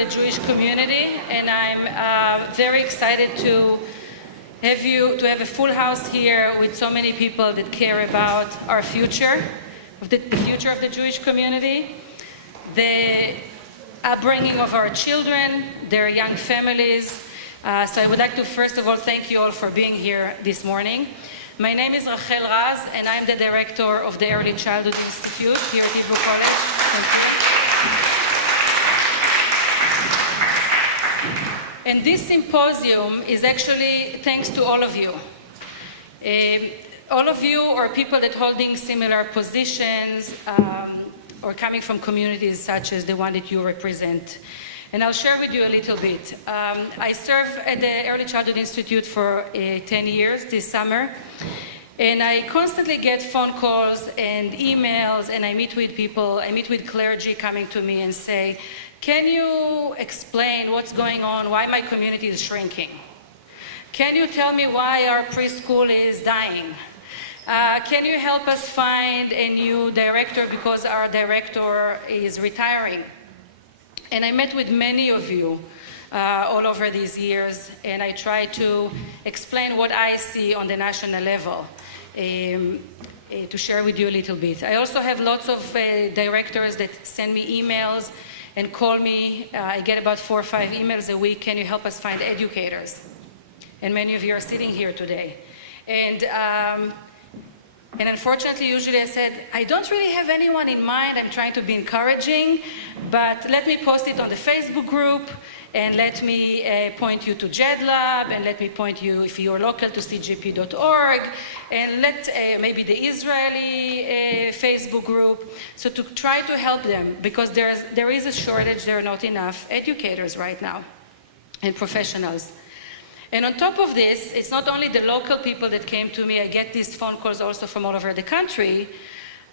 the Jewish community, and I'm very excited to have a full house here with so many people that care about our future, the future of the Jewish community, the upbringing of our children, their young families. So I would like to first of all thank you all for being here this morning. My name is Rachel Raz, and I'm the director of the Early Childhood Institute here at Hebrew College. Thank you. And this symposium is actually thanks to all of you. All of you are people that holding similar positions or coming from communities such as the one that you represent. And I'll share with you a little bit. I serve at the Early Childhood Institute for 10 years this summer. And I constantly get phone calls and emails, and I meet with people, I meet with clergy coming to me and say, can you explain what's going on, why my community is shrinking? Can you tell me why our preschool is dying? Can you help us find a new director because our director is retiring? And I met with many of you all over these years, and I try to explain what I see on the national level to share with you a little bit. I also have lots of directors that send me emails and call me. I get about 4 or 5 emails a week. Can you help us find educators? And many of you are sitting here today. And unfortunately, usually I said, I don't really have anyone in mind. I'm trying to be encouraging, but let me post it on the Facebook group, and let me point you to JEDLab, and let me point you, if you're local, to cgp.org, and let maybe the Israeli Facebook group, so to try to help them, because there is a shortage, there are not enough educators right now, and professionals. And on top of this, it's not only the local people that came to me, I get these phone calls also from all over the country.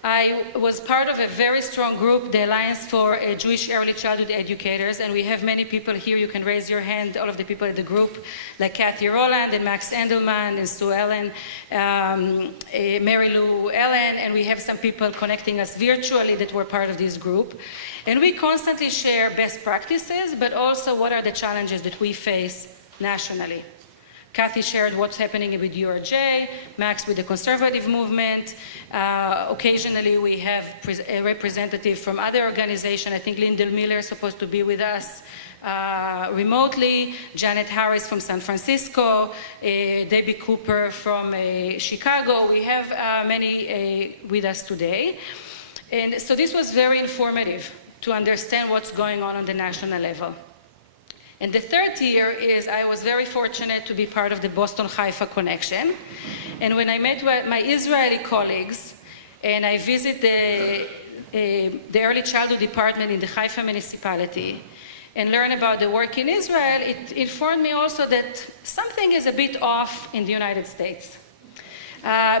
I was part of a very strong group, the Alliance for Jewish Early Childhood Educators, and we have many people here. You can raise your hand, all of the people in the group, like Kathy Roland and Max Endelman and Sue Ellen, Mary Lou Ellen, and we have some people connecting us virtually that were part of this group. And we constantly share best practices, but also what are the challenges that we face nationally. Kathy shared what's happening with URJ, Max with the conservative movement. Occasionally we have a representative from other organizations. I think Lyndall Miller is supposed to be with us remotely, Janet Harris from San Francisco, Debbie Cooper from Chicago. We have many with us today. And so this was very informative to understand what's going on the national level. And the third year is I was very fortunate to be part of the Boston-Haifa connection. And when I met my Israeli colleagues and I visit the early childhood department in the Haifa municipality and learn about the work in Israel, it informed me also that something is a bit off in the United States.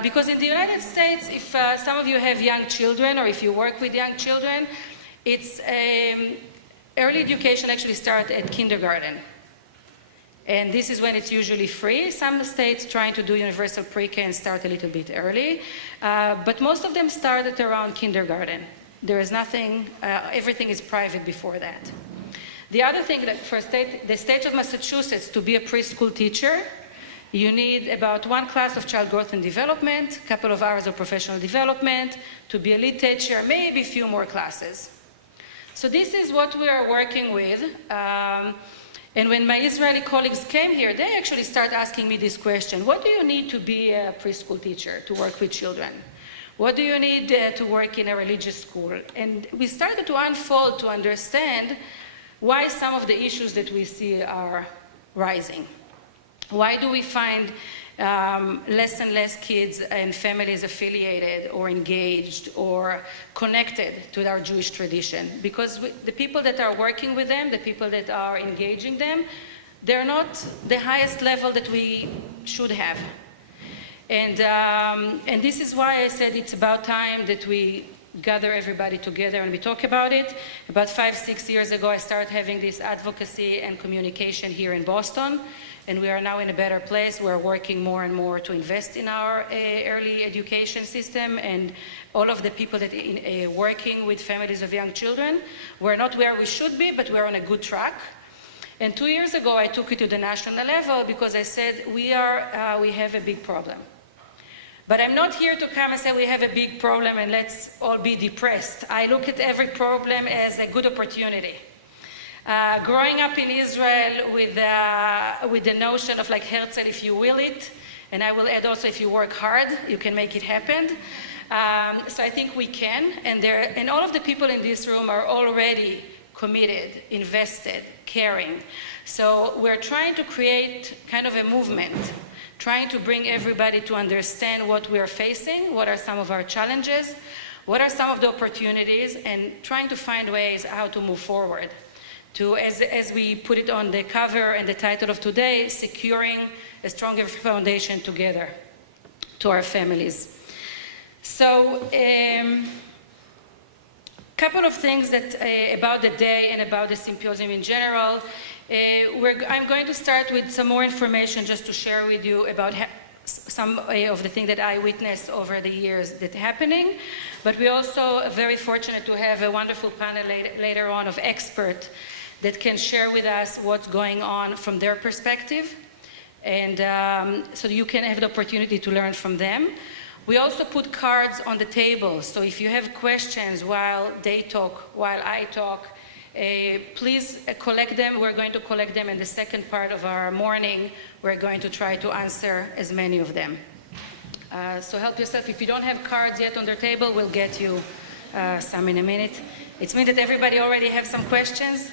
Because in the United States, if some of you have young children or if you work with young children, it's early education actually starts at kindergarten. And this is when it's usually free. Some states trying to do universal pre-K and start a little bit early. But most of them start at around kindergarten. There is nothing, everything is private before that. The other thing that for the state of Massachusetts, to be a preschool teacher, you need about 1 class of child growth and development, a couple of hours of professional development, to be a lead teacher, maybe a few more classes. So this is what we are working with. And when my Israeli colleagues came here, they actually start asking me this question: what do you need to be a preschool teacher, to work with children? What do you need to work in a religious school? And we started to unfold to understand why some of the issues that we see are rising. Why do we find less and less kids and families affiliated or engaged or connected to our Jewish tradition? Because the people that are working with them, the people that are engaging them, they're not the highest level that we should have. And this is why I said it's about time that we gather everybody together and we talk about it. About 5-6 years ago, I started having this advocacy and communication here in Boston, and we are now in a better place. We're working more and more to invest in our early education system, and all of the people that are working with families of young children. We're not where we should be, but we're on a good track. And 2 years ago, I took it to the national level because I said, we have a big problem. But I'm not here to come and say we have a big problem and let's all be depressed. I look at every problem as a good opportunity. Growing up in Israel with the notion of like Herzl, if you will it, and I will add also if you work hard, you can make it happen. So I think we can, and all of the people in this room are already committed, invested, caring. So we're trying to create kind of a movement, trying to bring everybody to understand what we are facing, what are some of our challenges, what are some of the opportunities, and trying to find ways how to move forward. To, as we put it on the cover and the title of today, securing a stronger foundation together to our families. So, couple of things that about the day and about the symposium in general. I'm going to start with some more information just to share with you about some of the things that I witnessed over the years that are happening. But we're also very fortunate to have a wonderful panel later on of experts that can share with us what's going on from their perspective. And so you can have the opportunity to learn from them. We also put cards on the table, so if you have questions while they talk, while I talk, please collect them. We're going to collect them in the second part of our morning. We're going to try to answer as many of them. So help yourself. If you don't have cards yet on their table, we'll get you some in a minute. It means that everybody already have some questions.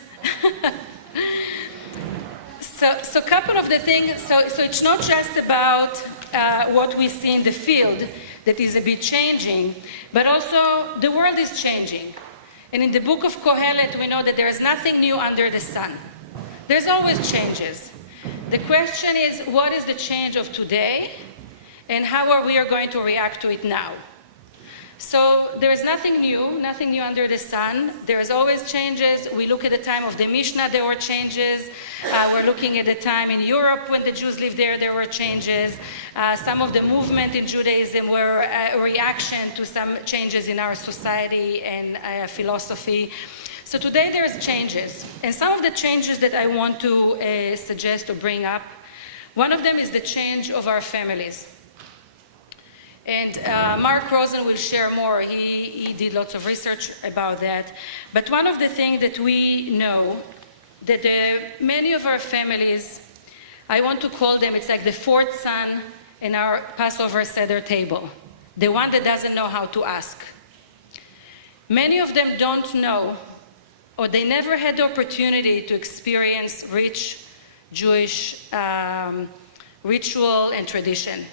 So a couple of the things, so it's not just about what we see in the field that is a bit changing, but also the world is changing. And in the book of Kohelet, we know that there is nothing new under the sun. There's always changes. The question is, what is the change of today, and how are we going to react to it now? So there is nothing new under the sun. There is always changes. We look at the time of the Mishnah, there were changes. We're looking at the time in Europe when the Jews lived there, there were changes. Some of the movement in Judaism were a reaction to some changes in our society and philosophy. So today there's changes. And some of the changes that I want to suggest or bring up, one of them is the change of our families. And Mark Rosen will share more. He did lots of research about that. But one of the things that we know, that many of our families, I want to call them, it's like the fourth son in our Passover Seder table. The one that doesn't know how to ask. Many of them don't know, or they never had the opportunity to experience rich Jewish ritual and tradition.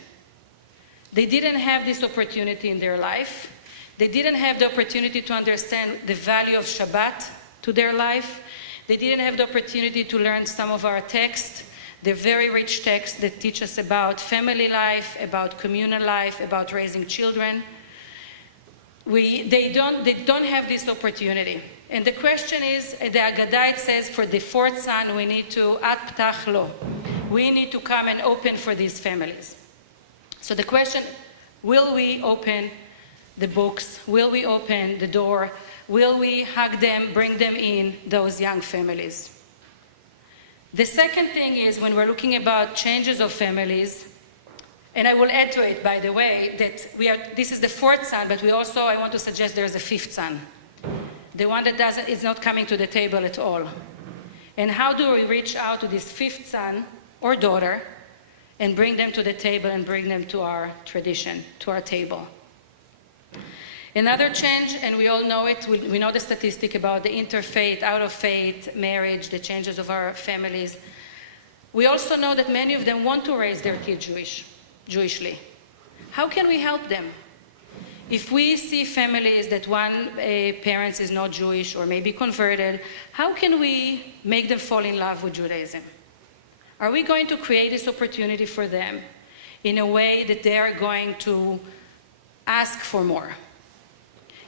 They didn't have this opportunity in their life. They didn't have the opportunity to understand the value of Shabbat to their life. They didn't have the opportunity to learn some of our texts, the very rich texts that teach us about family life, about communal life, about raising children. They don't have this opportunity. And the question is, the Aggadait says, for the fourth son, we need to at ptach lo. We need to come and open for these families. So the question, will we open the books? Will we open the door? Will we hug them, bring them in, those young families? The second thing is, when we're looking about changes of families, and I will add to it, by the way, that this is the fourth son, but I want to suggest there's a fifth son. The one that is not coming to the table at all. And how do we reach out to this fifth son or daughter and bring them to the table and bring them to our tradition, to our table? Another change, and we all know it, we know the statistic about the interfaith, out-of-faith marriage, the changes of our families. We also know that many of them want to raise their kids Jewishly. How can we help them? If we see families that one parent is not Jewish or maybe converted, how can we make them fall in love with Judaism? Are we going to create this opportunity for them in a way that they are going to ask for more?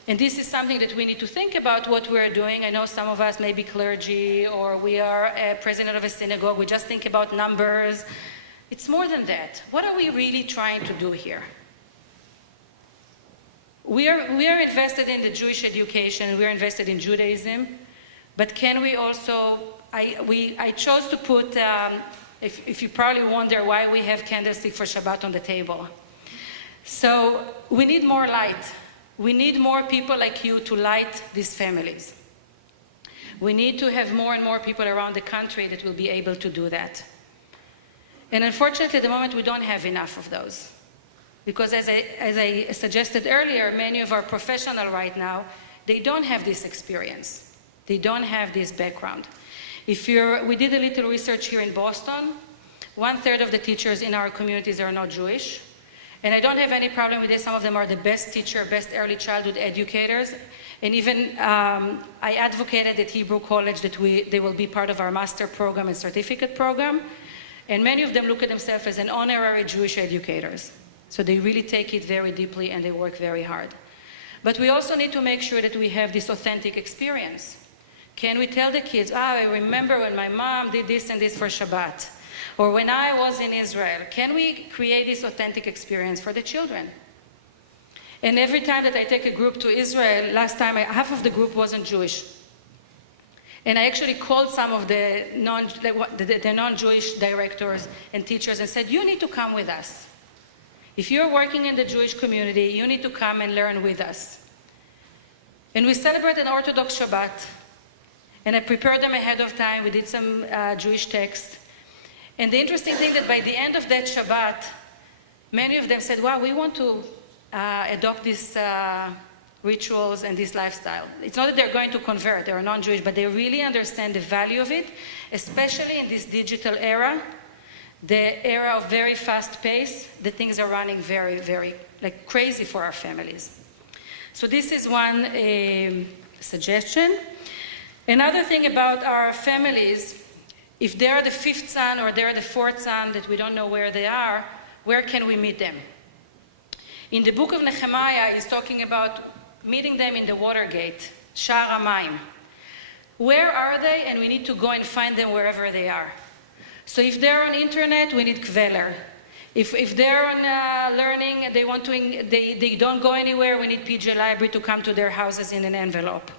And this is something that we need to think about what we're doing. I know some of us may be clergy, or we are a president of a synagogue. We just think about numbers. It's more than that. What are we really trying to do here? We are invested in the Jewish education. We are invested in Judaism. But can we also, I chose to put, if you probably wonder why we have candlestick for Shabbat on the table. So we need more light. We need more people like you to light these families. We need to have more and more people around the country that will be able to do that. And unfortunately, at the moment, we don't have enough of those. Because as I suggested earlier, many of our professionals right now, they don't have this experience. They don't have this background. We did a little research here in Boston. 1/3 of the teachers in our communities are not Jewish. And I don't have any problem with this. Some of them are the best teacher, best early childhood educators. And even I advocated at Hebrew College that they will be part of our master program and certificate program. And many of them look at themselves as an honorary Jewish educators. So they really take it very deeply and they work very hard. But we also need to make sure that we have this authentic experience. Can we tell the kids, I remember when my mom did this and this for Shabbat? Or when I was in Israel? Can we create this authentic experience for the children? And every time that I take a group to Israel, last time half of the group wasn't Jewish. And I actually called some of the non-Jewish directors and teachers and said, you need to come with us. If you're working in the Jewish community, you need to come and learn with us. And we celebrate an Orthodox Shabbat. And I prepared them ahead of time. We did some Jewish text. And the interesting thing that by the end of that Shabbat, many of them said, wow, we want to adopt these rituals and this lifestyle. It's not that they're going to convert, they're non-Jewish, but they really understand the value of it, especially in this digital era, the era of very fast pace, the things are running very, very like crazy for our families. So this is one suggestion. Another thing about our families, if they're the 5th son or they're the 4th son that we don't know where they are, where can we meet them? In the book of Nehemiah, he's talking about meeting them in the water gate, Sha'ar HaMayim. Where are they? And we need to go and find them wherever they are. So if they're on internet, we need Kveler. If they're on learning and they don't go anywhere, we need PJ Library to come to their houses in an envelope.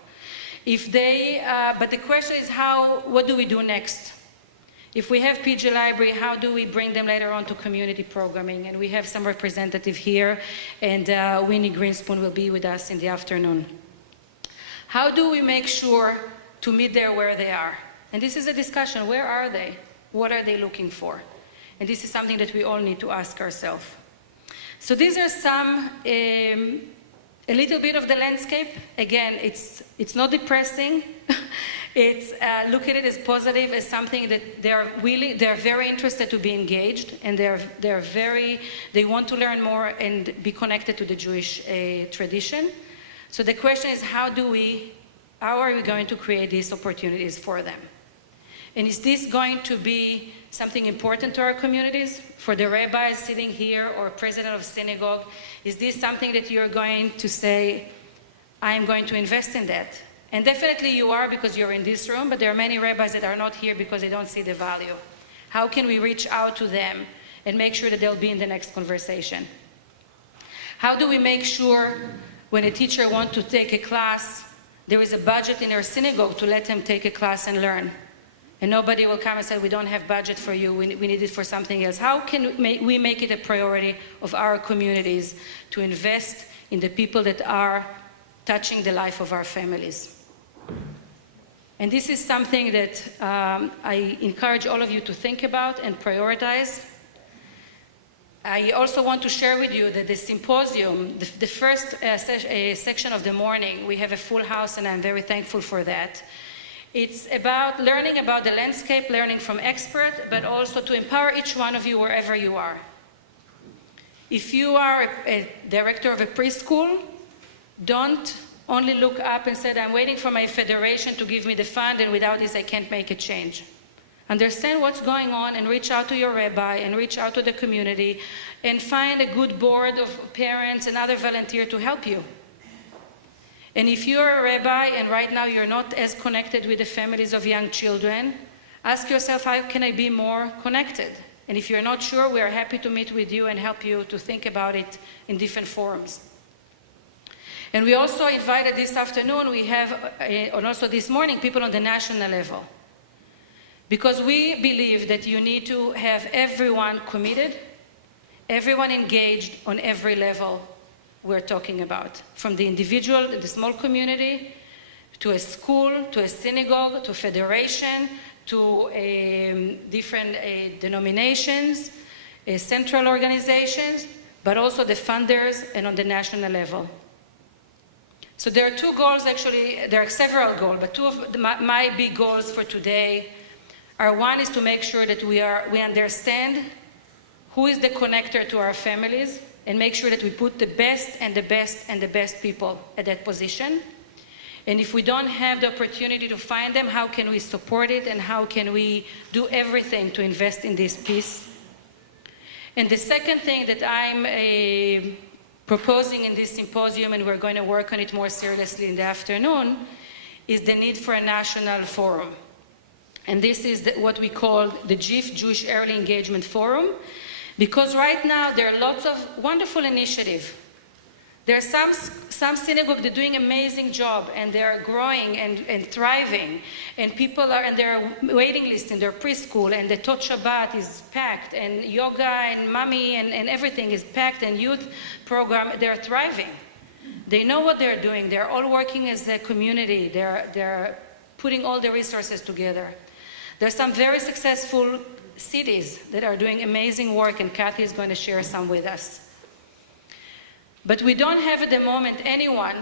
But the question is what do we do next? If we have PJ Library, how do we bring them later on to community programming? And we have some representative here, and Winnie Greenspoon will be with us in the afternoon. How do we make sure to meet them where they are? And this is a discussion. Where are they? What are they looking for? And this is something that we all need to ask ourselves. So these are some, a little bit of the landscape. Again, it's not depressing. It's look at it as positive, as something that they're very interested to be engaged, and they want to learn more and be connected to the Jewish tradition. So the question is, how are we going to create these opportunities for them? And is this going to be something important to our communities? For the rabbis sitting here or president of synagogue, is this something that you're going to say, I'm going to invest in that? And definitely you are, because you're in this room, but there are many rabbis that are not here because they don't see the value. How can we reach out to them and make sure that they'll be in the next conversation? How do we make sure when a teacher wants to take a class, there is a budget in our synagogue to let them take a class and learn? And nobody will come and say, we don't have budget for you, we need it for something else. How can we make it a priority of our communities to invest in the people that are touching the life of our families? And this is something that I encourage all of you to think about and prioritize. I also want to share with you that the symposium, the first section of the morning, we have a full house, and I'm very thankful for that. It's about learning about the landscape, learning from experts, but also to empower each one of you wherever you are. If you are a director of a preschool, don't only look up and say, I'm waiting for my federation to give me the fund, and without this I can't make a change. Understand what's going on and reach out to your rabbi and reach out to the community and find a good board of parents and other volunteers to help you. And if you're a rabbi and right now you're not as connected with the families of young children, ask yourself, how can I be more connected? And if you're not sure, we are happy to meet with you and help you to think about it in different forums. And we also invited this afternoon, we have, and also this morning, people on the national level. Because we believe that you need to have everyone committed, everyone engaged on every level we're talking about. From the individual, the small community, to a school, to a synagogue, to a federation, to different denominations, central organizations, but also the funders and on the national level. So there are two goals, actually, there are several goals, but two of my big goals for today are, one is to make sure that we understand who is the connector to our families and make sure that we put the best and the best and the best people at that position. And if we don't have the opportunity to find them, how can we support it and how can we do everything to invest in this piece? And the second thing that I'm proposing in this symposium, and we're going to work on it more seriously in the afternoon, is the need for a national forum. And this is what we call the JEEF, Jewish Early Engagement Forum, because right now there are lots of wonderful initiatives. There are some synagogues that are doing an amazing job, and they are growing and thriving, and people are, and there are waiting lists in their preschool, and the Tot Shabbat is packed, and yoga and mommy and everything is packed, and youth program, they're thriving. They know what they're doing. They're all working as a community. They're putting all the resources together. There are some very successful cities that are doing amazing work, and Kathy is going to share some with us. But we don't have at the moment anyone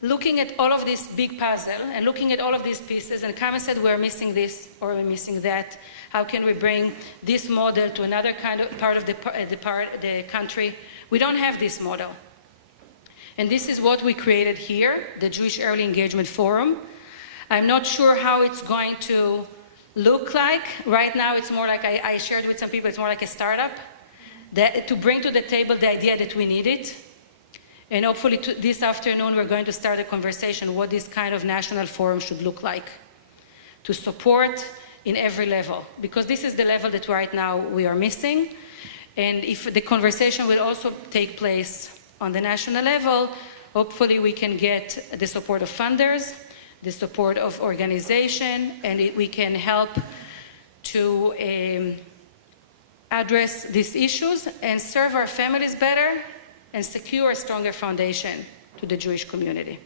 looking at all of this big puzzle and looking at all of these pieces and come and said, we're missing this or we're missing that. How can we bring this model to another kind of part of the country? We don't have this model. And this is what we created here, the Jewish Early Engagement Forum. I'm not sure how it's going to look like. Right now, it's more like, I shared with some people, it's more like a startup. To bring to the table the idea that we need it. And hopefully this afternoon we're going to start a conversation what this kind of national forum should look like to support in every level. Because this is the level that right now we are missing. And if the conversation will also take place on the national level, hopefully we can get the support of funders, the support of organization, and we can help to address these issues and serve our families better and secure a stronger foundation to the Jewish community.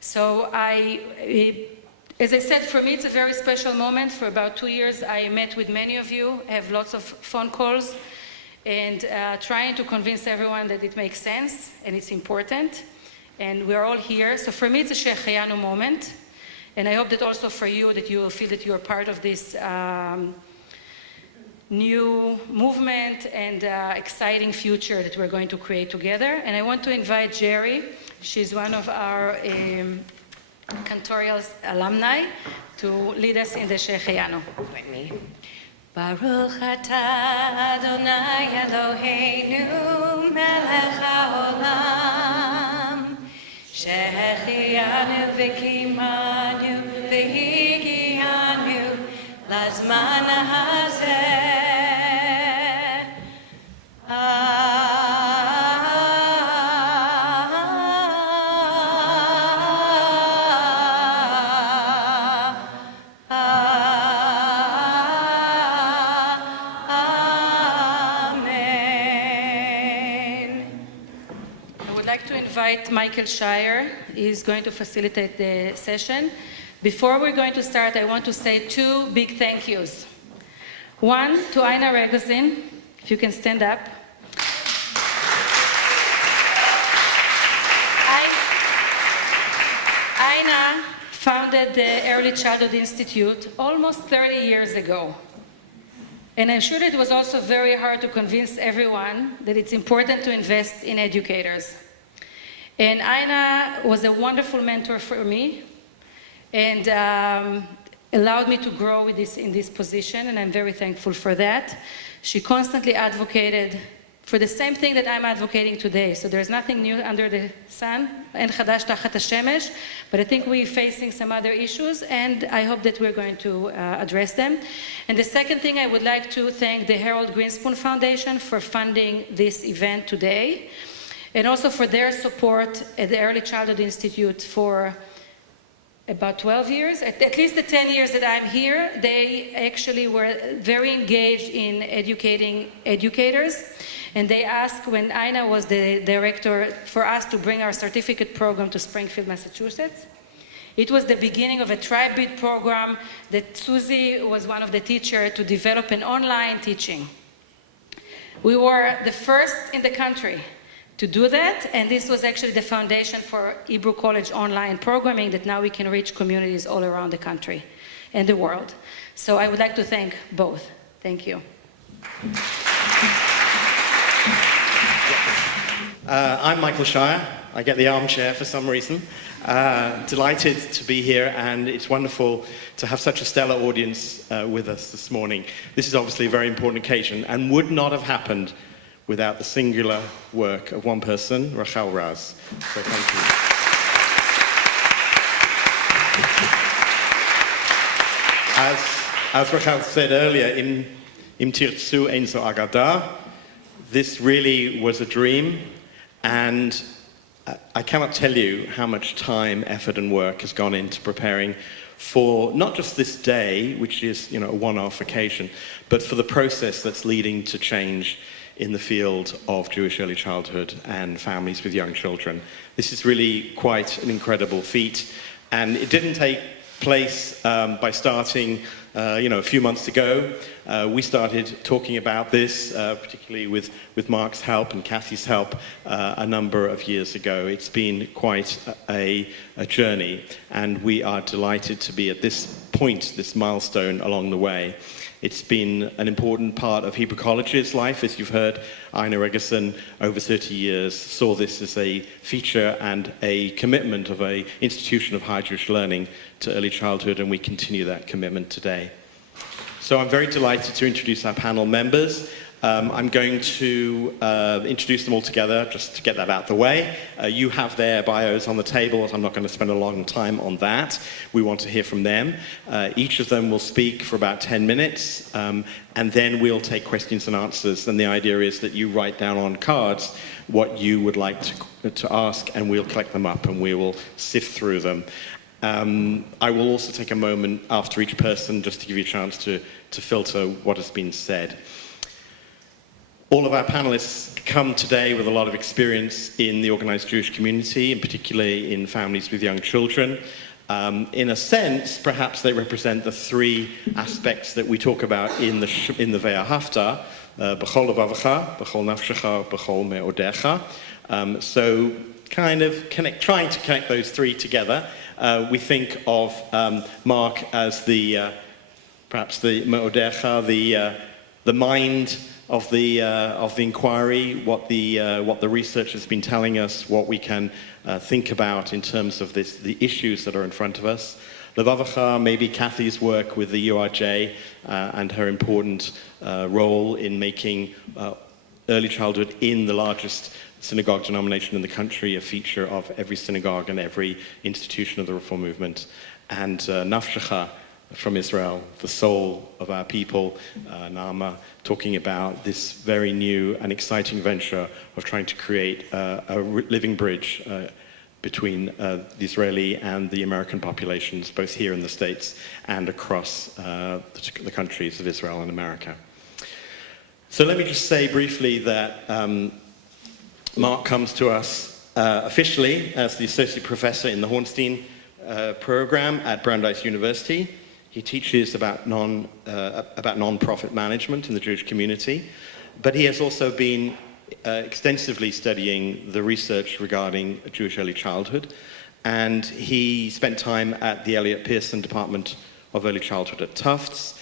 So as I said, for me it's a very special moment. For about 2 years I met with many of you, have lots of phone calls, and trying to convince everyone that it makes sense and it's important. And we're all here. So for me it's a Shehecheyanu moment. And I hope that also for you that you will feel that you're part of this new movement and exciting future that we're going to create together. And I want to invite Jerry. She's one of our cantorial alumni to lead us in the Shehecheyanu. Join me. Baruch atah Adonai Eloheinu melech haolam Shehecheyanu v'kimanu v'higiyanu lazman hazeh. Michael Shire is going to facilitate the session. Before we're going to start, I want to say two big thank yous. One to Aina Regazin, if you can stand up. Aina founded the Early Childhood Institute almost 30 years ago. And I'm sure it was also very hard to convince everyone that it's important to invest in educators. And Aina was a wonderful mentor for me and allowed me to grow in this position, and I'm very thankful for that. She constantly advocated for the same thing that I'm advocating today. So there's nothing new under the sun, en chadash tachat hashemesh, but I think we're facing some other issues, and I hope that we're going to address them. And the second thing, I would like to thank the Harold Greenspoon Foundation for funding this event today, and also for their support at the Early Childhood Institute for about 12 years, at least the 10 years that I'm here. They actually were very engaged in educating educators. And they asked, when Aina was the director, for us to bring our certificate program to Springfield, Massachusetts. It was the beginning of a tri-bid program that Susie was one of the teachers to develop an online teaching. We were the first in the country to do that, and this was actually the foundation for Hebrew College online programming that now we can reach communities all around the country and the world. So I would like to thank both. Thank you. I'm Michael Shire. I get the armchair for some reason. Delighted to be here, and it's wonderful to have such a stellar audience with us this morning. This is obviously a very important occasion and would not have happened without the singular work of one person, Rachel Raz. So thank you. As Rachel said earlier, Im tirtzu ein zo agada, this really was a dream, and I cannot tell you how much time, effort, and work has gone into preparing for not just this day, which is, a one-off occasion, but for the process that's leading to change in the field of Jewish early childhood and families with young children. This is really quite an incredible feat, and it didn't take place by starting a few months ago. We started talking about this, particularly with Mark's help and Kathy's help, a number of years ago. It's been quite a journey, and we are delighted to be at this point, this milestone along the way. It's been an important part of Hebrew College's life. As you've heard, Ina Regerson, over 30 years, saw this as a feature and a commitment of an institution of higher Jewish learning to early childhood, and we continue that commitment today. So I'm very delighted to introduce our panel members. I'm going to introduce them all together, just to get that out of the way. You have their bios on the table. I'm not going to spend a long time on that. We want to hear from them. Each of them will speak for about 10 minutes, and then we'll take questions and answers. And the idea is that you write down on cards what you would like to ask, and we'll collect them up, and we will sift through them. I will also take a moment after each person just to give you a chance to filter what has been said. All of our panelists come today with a lot of experience in the organized Jewish community, and particularly in families with young children. In a sense, perhaps they represent the three aspects that we talk about in the Ve'ahavta, b'chol levavacha, b'chol nafshecha, b'chol me'odecha. So kind of trying to connect those three together. We think of Mark as perhaps the me'odecha, the mind of the inquiry, what the research has been telling us, what we can think about in terms of the issues that are in front of us. Levavacha, maybe Kathy's work with the URJ and her important role in making early childhood in the largest synagogue denomination in the country a feature of every synagogue and every institution of the Reform movement. And Nafshecha from Israel, the soul of our people, Naama, talking about this very new and exciting venture of trying to create a living bridge between the Israeli and the American populations, both here in the States and across the countries of Israel and America. So let me just say briefly that Mark comes to us officially as the Associate Professor in the Hornstein program at Brandeis University. He teaches about non-profit management in the Jewish community, but he has also been extensively studying the research regarding Jewish early childhood, and he spent time at the Elliott Pearson Department of Early Childhood at Tufts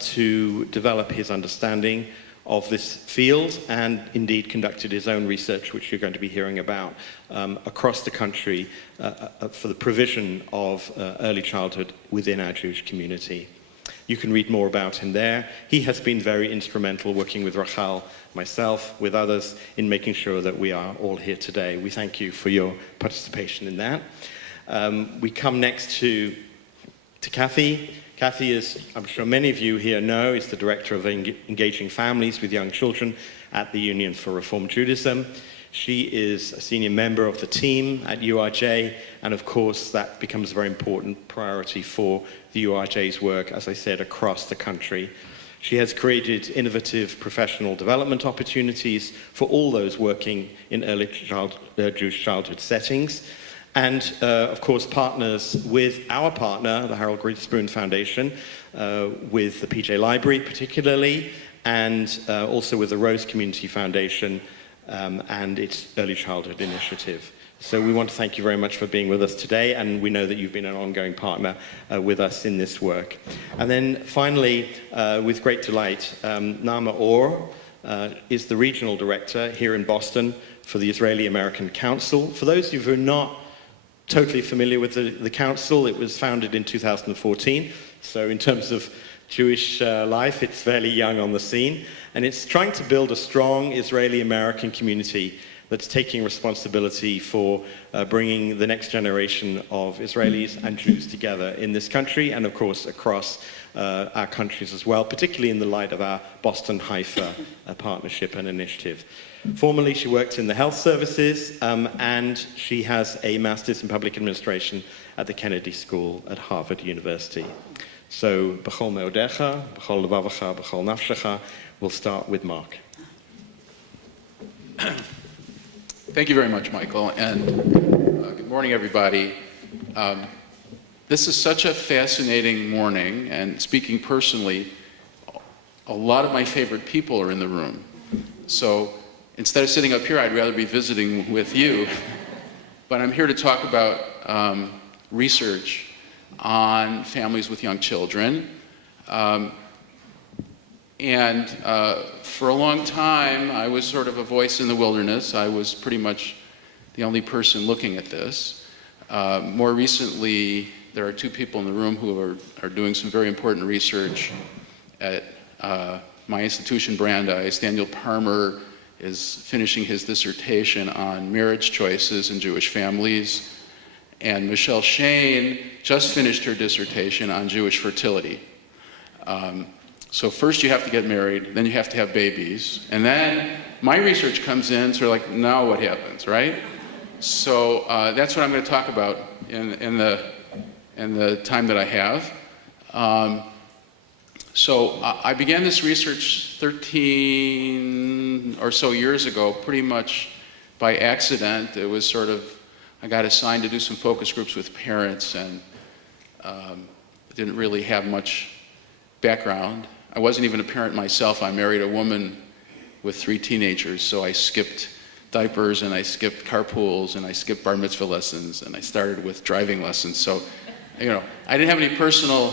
to develop his understanding of this field, and indeed conducted his own research, which you're going to be hearing about, across the country for the provision of early childhood within our Jewish community. You can read more about him there. He has been very instrumental working with Rachel, myself, with others, in making sure that we are all here today. We thank you for your participation in that. We come next to Kathy. Kathy is, I'm sure many of you here know, is the Director of Engaging Families with Young Children at the Union for Reform Judaism. She is a senior member of the team at URJ, and of course that becomes a very important priority for the URJ's work, as I said, across the country. She has created innovative professional development opportunities for all those working in early Jewish childhood settings, and of course partners with our partner, the Harold Griesbrunn Foundation, with the PJ Library particularly, and also with the Rose Community Foundation and its early childhood initiative. So we want to thank you very much for being with us today, and we know that you've been an ongoing partner with us in this work. And then finally, with great delight, Naama Or is the regional director here in Boston for the Israeli-American Council. For those of you who are not totally familiar with the council, it was founded in 2014, so in terms of Jewish life, it's fairly young on the scene, and it's trying to build a strong Israeli-American community that's taking responsibility for bringing the next generation of Israelis and Jews together in this country, and of course across our countries as well, particularly in the light of our Boston-Haifa partnership and initiative. Formerly, she worked in the health services, and she has a master's in public administration at the Kennedy School at Harvard University. So, b'chol meodecha, b'chol levavecha, b'chol nafshecha. We'll start with Mark. Thank you very much, Michael, and good morning, everybody. This is such a fascinating morning, and speaking personally, a lot of my favorite people are in the room. So instead of sitting up here, I'd rather be visiting with you. But I'm here to talk about research on families with young children. For a long time, I was sort of a voice in the wilderness. I was pretty much the only person looking at this. More recently, there are two people in the room who are doing some very important research at my institution, Brandeis. Daniel Parmer is finishing his dissertation on marriage choices in Jewish families. And Michelle Shane just finished her dissertation on Jewish fertility. So first you have to get married, then you have to have babies, and then my research comes in, sort of like, now what happens, right? So that's what I'm going to talk about in the time that I have. So I began this research 13 or so years ago, pretty much by accident. It was sort of, I got assigned to do some focus groups with parents, and didn't really have much background. I wasn't even a parent myself. I married a woman with 3 teenagers, so I skipped diapers, and I skipped carpools, and I skipped bar mitzvah lessons, and I started with driving lessons. So, you know, I didn't have any personal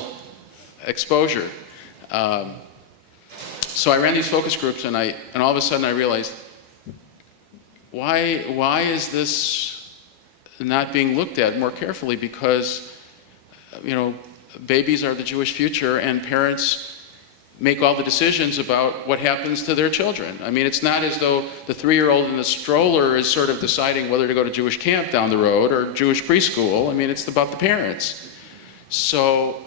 exposure. So I ran these focus groups, and all of a sudden I realized, why is this not being looked at more carefully? Because, you know, babies are the Jewish future, and parents make all the decisions about what happens to their children. I mean, it's not as though the 3-year-old in the stroller is sort of deciding whether to go to Jewish camp down the road or Jewish preschool. I mean, it's about the parents. So,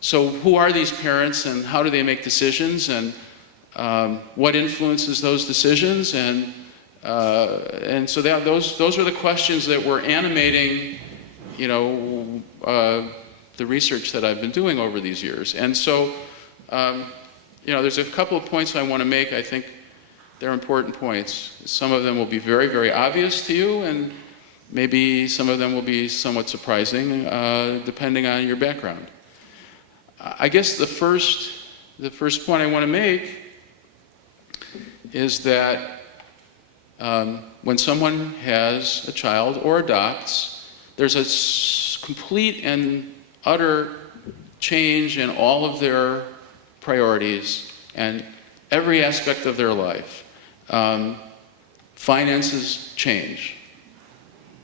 so who are these parents, and how do they make decisions, and what influences those decisions? And so those are the questions that were animating, you know, the research that I've been doing over these years. And so, you know, there's a couple of points I want to make. I think they're important points. Some of them will be very, very obvious to you, and maybe some of them will be somewhat surprising, depending on your background. I guess the first point I want to make is that when someone has a child or adopts, there's a complete and utter change in all of their priorities and every aspect of their life. Finances change.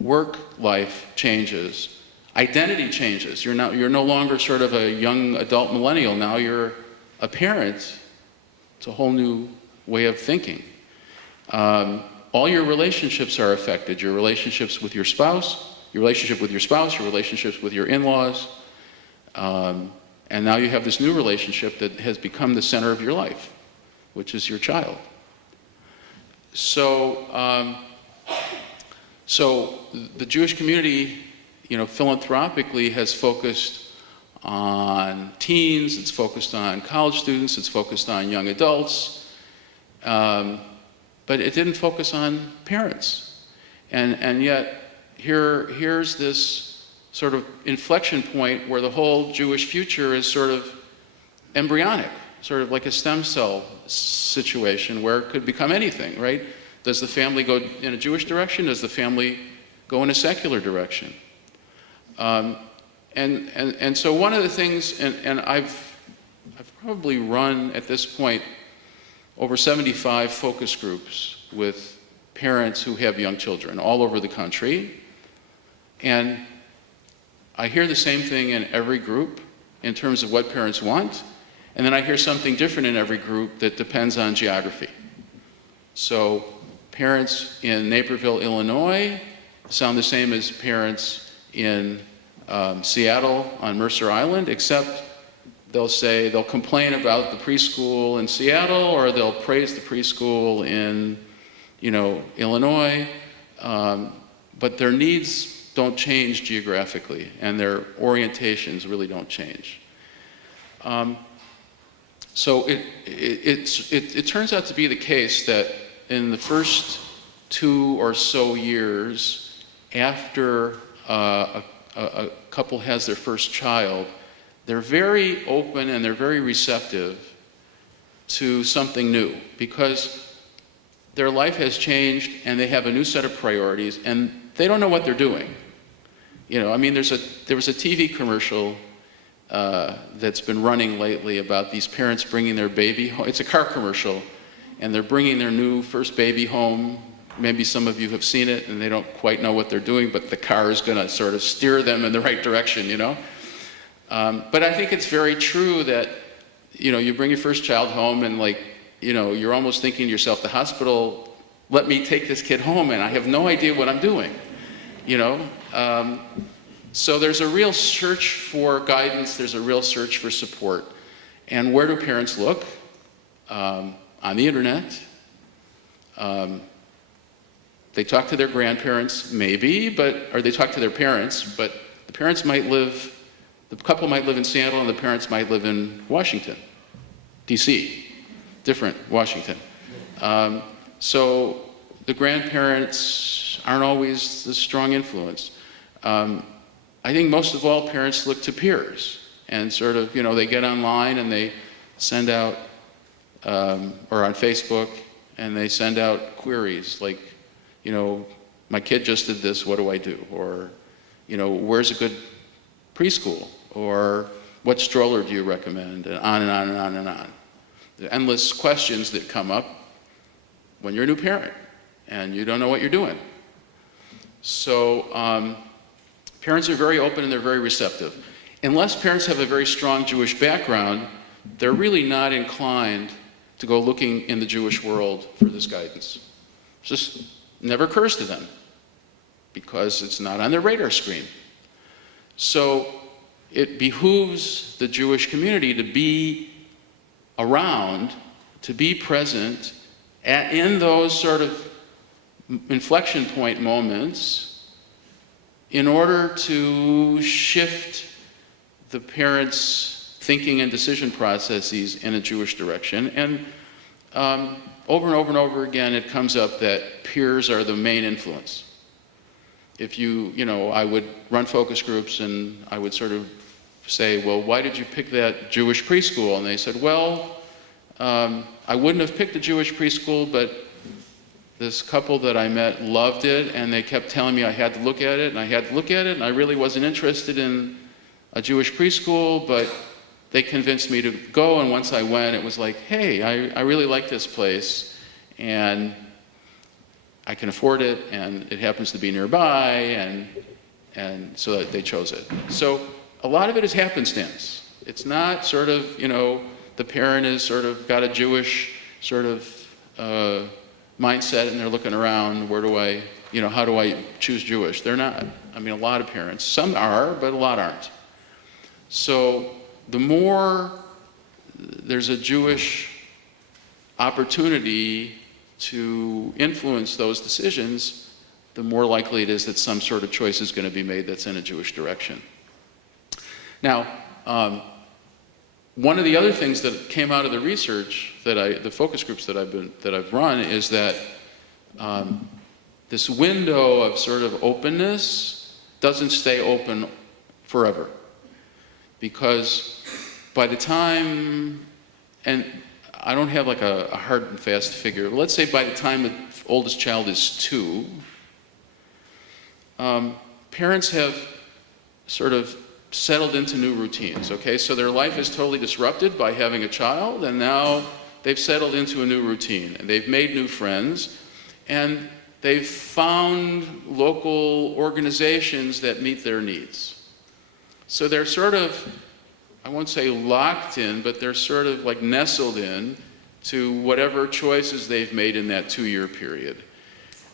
Work life changes. identity changes. You're no longer sort of a young adult millennial. Now you're a parent. It's a whole new way of thinking. All your relationships are affected. Your relationships with your spouse, your relationship with your spouse, your relationships with your in-laws. And now you have this new relationship that has become the center of your life, which is your child. So, so the Jewish community, philanthropically has focused on teens, it's focused on college students, it's focused on young adults, but it didn't focus on parents. And yet, here's this sort of inflection point where the whole Jewish future is sort of embryonic, sort of like a stem cell situation where it could become anything, right? Does the family go in a Jewish direction? Does the family go in a secular direction? And so one of the things, and I've probably run at this point over 75 focus groups with parents who have young children all over the country. And I hear the same thing in every group in terms of what parents want, and then I hear something different in every group that depends on geography. So parents in Naperville, Illinois sound the same as parents in Seattle on Mercer Island, except they'll complain about the preschool in Seattle, or they'll praise the preschool in, Illinois, but their needs don't change geographically, and their orientations really don't change. So it turns out to be the case that in the first 2 or so years after a couple has their first child, they're very open and they're very receptive to something new, because their life has changed and they have a new set of priorities and they don't know what they're doing. There was a TV commercial that's been running lately about these parents bringing their baby home. It's a car commercial, and they're bringing their new first baby home. Maybe some of you have seen it, and they don't quite know what they're doing, but the car is going to sort of steer them in the right direction, But I think it's very true that, you bring your first child home, and you're almost thinking to yourself, the hospital let me take this kid home, and I have no idea what I'm doing. So there's a real search for guidance, there's a real search for support. And where do parents look? On the internet. They talk to their grandparents, maybe, or they talk to their parents, but the couple might live in Seattle and the parents might live in Washington, D.C., different Washington. So the grandparents aren't always the strong influence. I think most of all, parents look to peers and sort of, they get online and they send out, or on Facebook, and they send out queries like, my kid just did this, what do I do? Or, where's a good preschool? Or what stroller do you recommend? And on and on and on and on. The endless questions that come up when you're a new parent and you don't know what you're doing. So parents are very open and they're very receptive. Unless parents have a very strong Jewish background, they're really not inclined to go looking in the Jewish world for this guidance. It just never occurs to them because it's not on their radar screen. So it behooves the Jewish community to be around, to be present in those sort of inflection point moments in order to shift the parents' thinking and decision processes in a Jewish direction. And over and over and over again, it comes up that peers are the main influence. If I would run focus groups and I would sort of say, well, why did you pick that Jewish preschool? And they said, well, I wouldn't have picked a Jewish preschool, but this couple that I met loved it, and they kept telling me I had to look at it, and I had to look at it, and I really wasn't interested in a Jewish preschool, but they convinced me to go, and once I went, it was like, hey, I really like this place, and I can afford it, and it happens to be nearby, and And so that they chose it. So a lot of it is happenstance. It's not sort of, the parent is sort of got a Jewish sort of mindset and they're looking around, how do I choose Jewish? They're not. I mean, a lot of parents, some are, but a lot aren't. So the more there's a Jewish opportunity to influence those decisions, the more likely it is that some sort of choice is going to be made that's in a Jewish direction. Now, one of the other things that came out of the research the focus groups that I've run is that this window of sort of openness doesn't stay open forever, because by the time, and I don't have like a hard and fast figure, but let's say by the time the oldest child is 2, parents have sort of settled into new routines, okay? So their life is totally disrupted by having a child, and now they've settled into a new routine, and they've made new friends, and they've found local organizations that meet their needs. So they're sort of, I won't say locked in, but they're sort of like nestled in to whatever choices they've made in that 2-year period.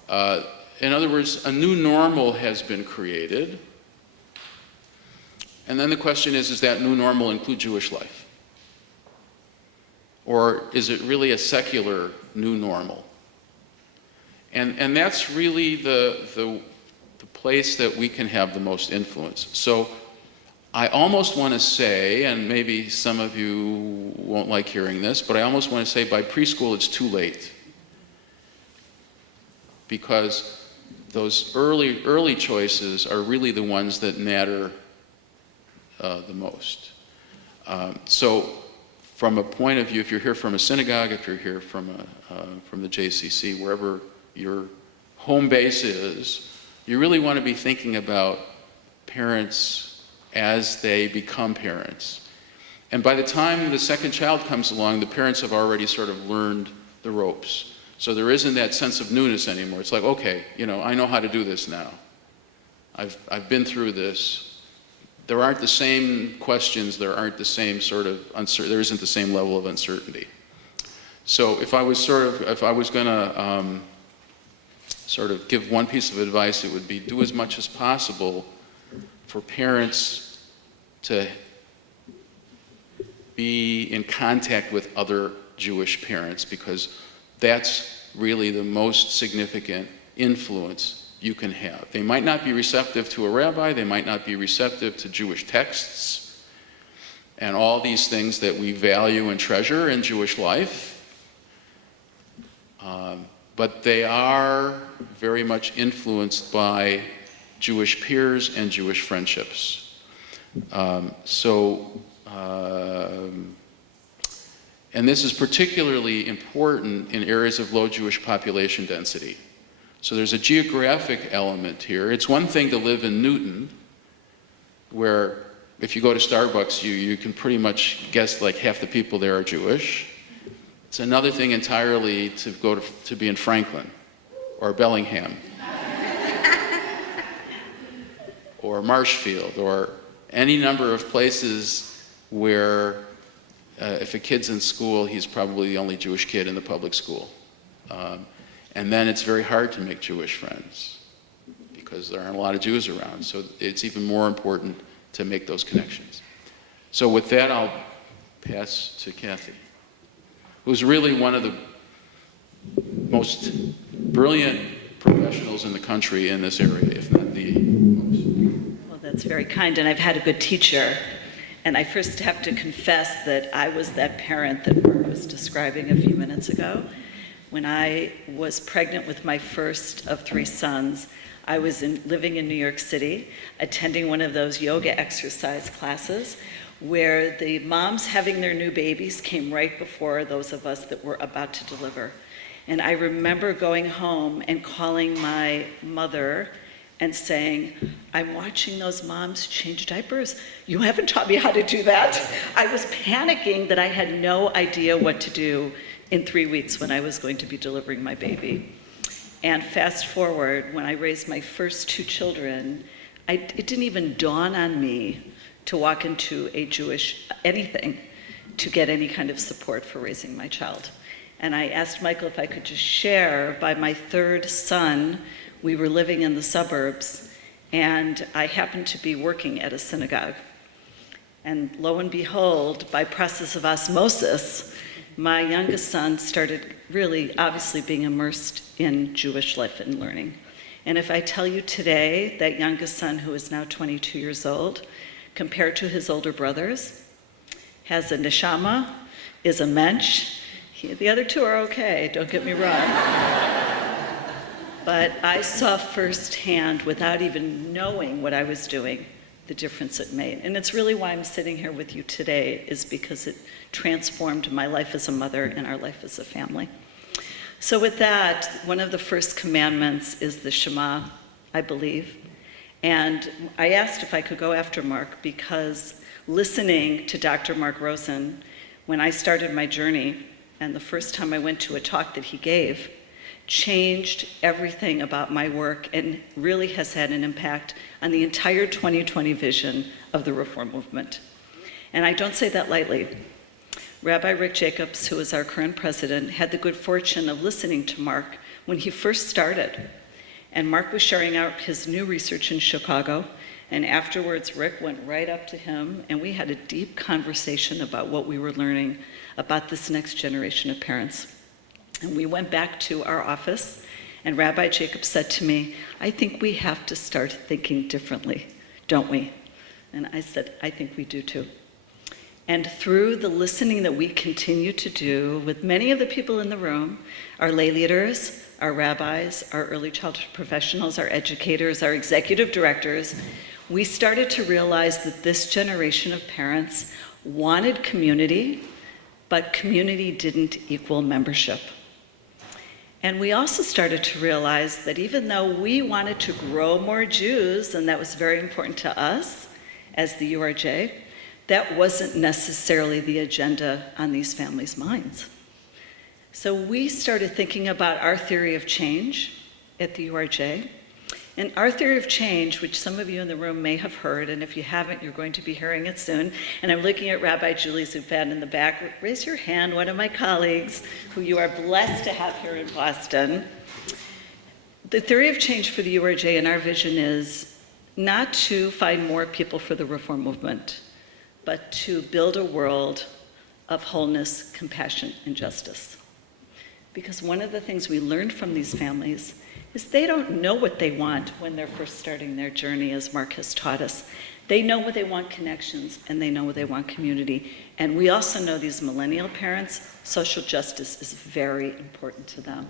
In other words, a new normal has been created. And then the question is, does that new normal include Jewish life? Or is it really a secular new normal? And that's really the place that we can have the most influence. So I almost want to say, and maybe some of you won't like hearing this, but I almost want to say by preschool it's too late. Because those early choices are really the ones that matter the most. So from a point of view, if you're here from a synagogue, if you're here from the JCC, wherever your home base is, you really want to be thinking about parents as they become parents. And by the time the second child comes along, the parents have already sort of learned the ropes. So there isn't that sense of newness anymore. It's like, okay, I know how to do this now. I've been through this. There aren't the same questions, there aren't the same sort of there isn't the same level of uncertainty. So if I was going to sort of give one piece of advice, it would be do as much as possible for parents to be in contact with other Jewish parents, because that's really the most significant influence you can have. They might not be receptive to a rabbi, they might not be receptive to Jewish texts, and all these things that we value and treasure in Jewish life, but they are very much influenced by Jewish peers and Jewish friendships. And this is particularly important in areas of low Jewish population density. So there's a geographic element here. It's one thing to live in Newton, where if you go to Starbucks, you can pretty much guess like half the people there are Jewish. It's another thing entirely to be in Franklin or Bellingham or Marshfield or any number of places where if a kid's in school, he's probably the only Jewish kid in the public school. And then it's very hard to make Jewish friends because there aren't a lot of Jews around. So it's even more important to make those connections. So with that, I'll pass to Kathy, who's really one of the most brilliant professionals in the country in this area, if not the most. Well, that's very kind, and I've had a good teacher. And I first have to confess that I was that parent that Bert was describing a few minutes ago. When I was pregnant with my first of 3 sons, I was living in New York City, attending one of those yoga exercise classes where the moms having their new babies came right before those of us that were about to deliver. And I remember going home and calling my mother and saying, I'm watching those moms change diapers. You haven't taught me how to do that. I was panicking that I had no idea what to do in 3 weeks when I was going to be delivering my baby. And fast forward, when I raised my first 2 children, it didn't even dawn on me to walk into a Jewish anything to get any kind of support for raising my child. And I asked Michael if I could just share, by my third son, we were living in the suburbs, and I happened to be working at a synagogue. And lo and behold, by process of osmosis, my youngest son started really obviously being immersed in Jewish life and learning. And if I tell you today, that youngest son, who is now 22 years old, compared to his older brothers, has a neshama, is a mensch. The other two are okay, don't get me wrong. But I saw firsthand, without even knowing what I was doing, the difference it made. And it's really why I'm sitting here with you today, is because it transformed my life as a mother and our life as a family. So with that, one of the first commandments is the Shema, I believe. And I asked if I could go after Mark, because listening to Dr. Mark Rosen, when I started my journey, and the first time I went to a talk that he gave, changed everything about my work and really has had an impact on the entire 2020 vision of the Reform movement. And I don't say that lightly. Rabbi Rick Jacobs, who is our current president, had the good fortune of listening to Mark when he first started. And Mark was sharing out his new research in Chicago, and afterwards Rick went right up to him, and we had a deep conversation about what we were learning about this next generation of parents. And we went back to our office, and Rabbi Jacobs said to me, "I think we have to start thinking differently, don't we?" And I said, "I think we do too." And through the listening that we continue to do with many of the people in the room, our lay leaders, our rabbis, our early childhood professionals, our educators, our executive directors, we started to realize that this generation of parents wanted community, but community didn't equal membership. And we also started to realize that even though we wanted to grow more Jews, and that was very important to us as the URJ, that wasn't necessarily the agenda on these families' minds. So we started thinking about our theory of change at the URJ. And our theory of change, which some of you in the room may have heard, and if you haven't, you're going to be hearing it soon. And I'm looking at Rabbi Julie Zufan in the back. Raise your hand, one of my colleagues, who you are blessed to have here in Boston. The theory of change for the URJ and our vision is not to find more people for the Reform movement, but to build a world of wholeness, compassion, and justice. Because one of the things we learned from these families is they don't know what they want when they're first starting their journey, as Mark has taught us. They know what they want, connections, and they know what they want, community. And we also know these millennial parents, social justice is very important to them.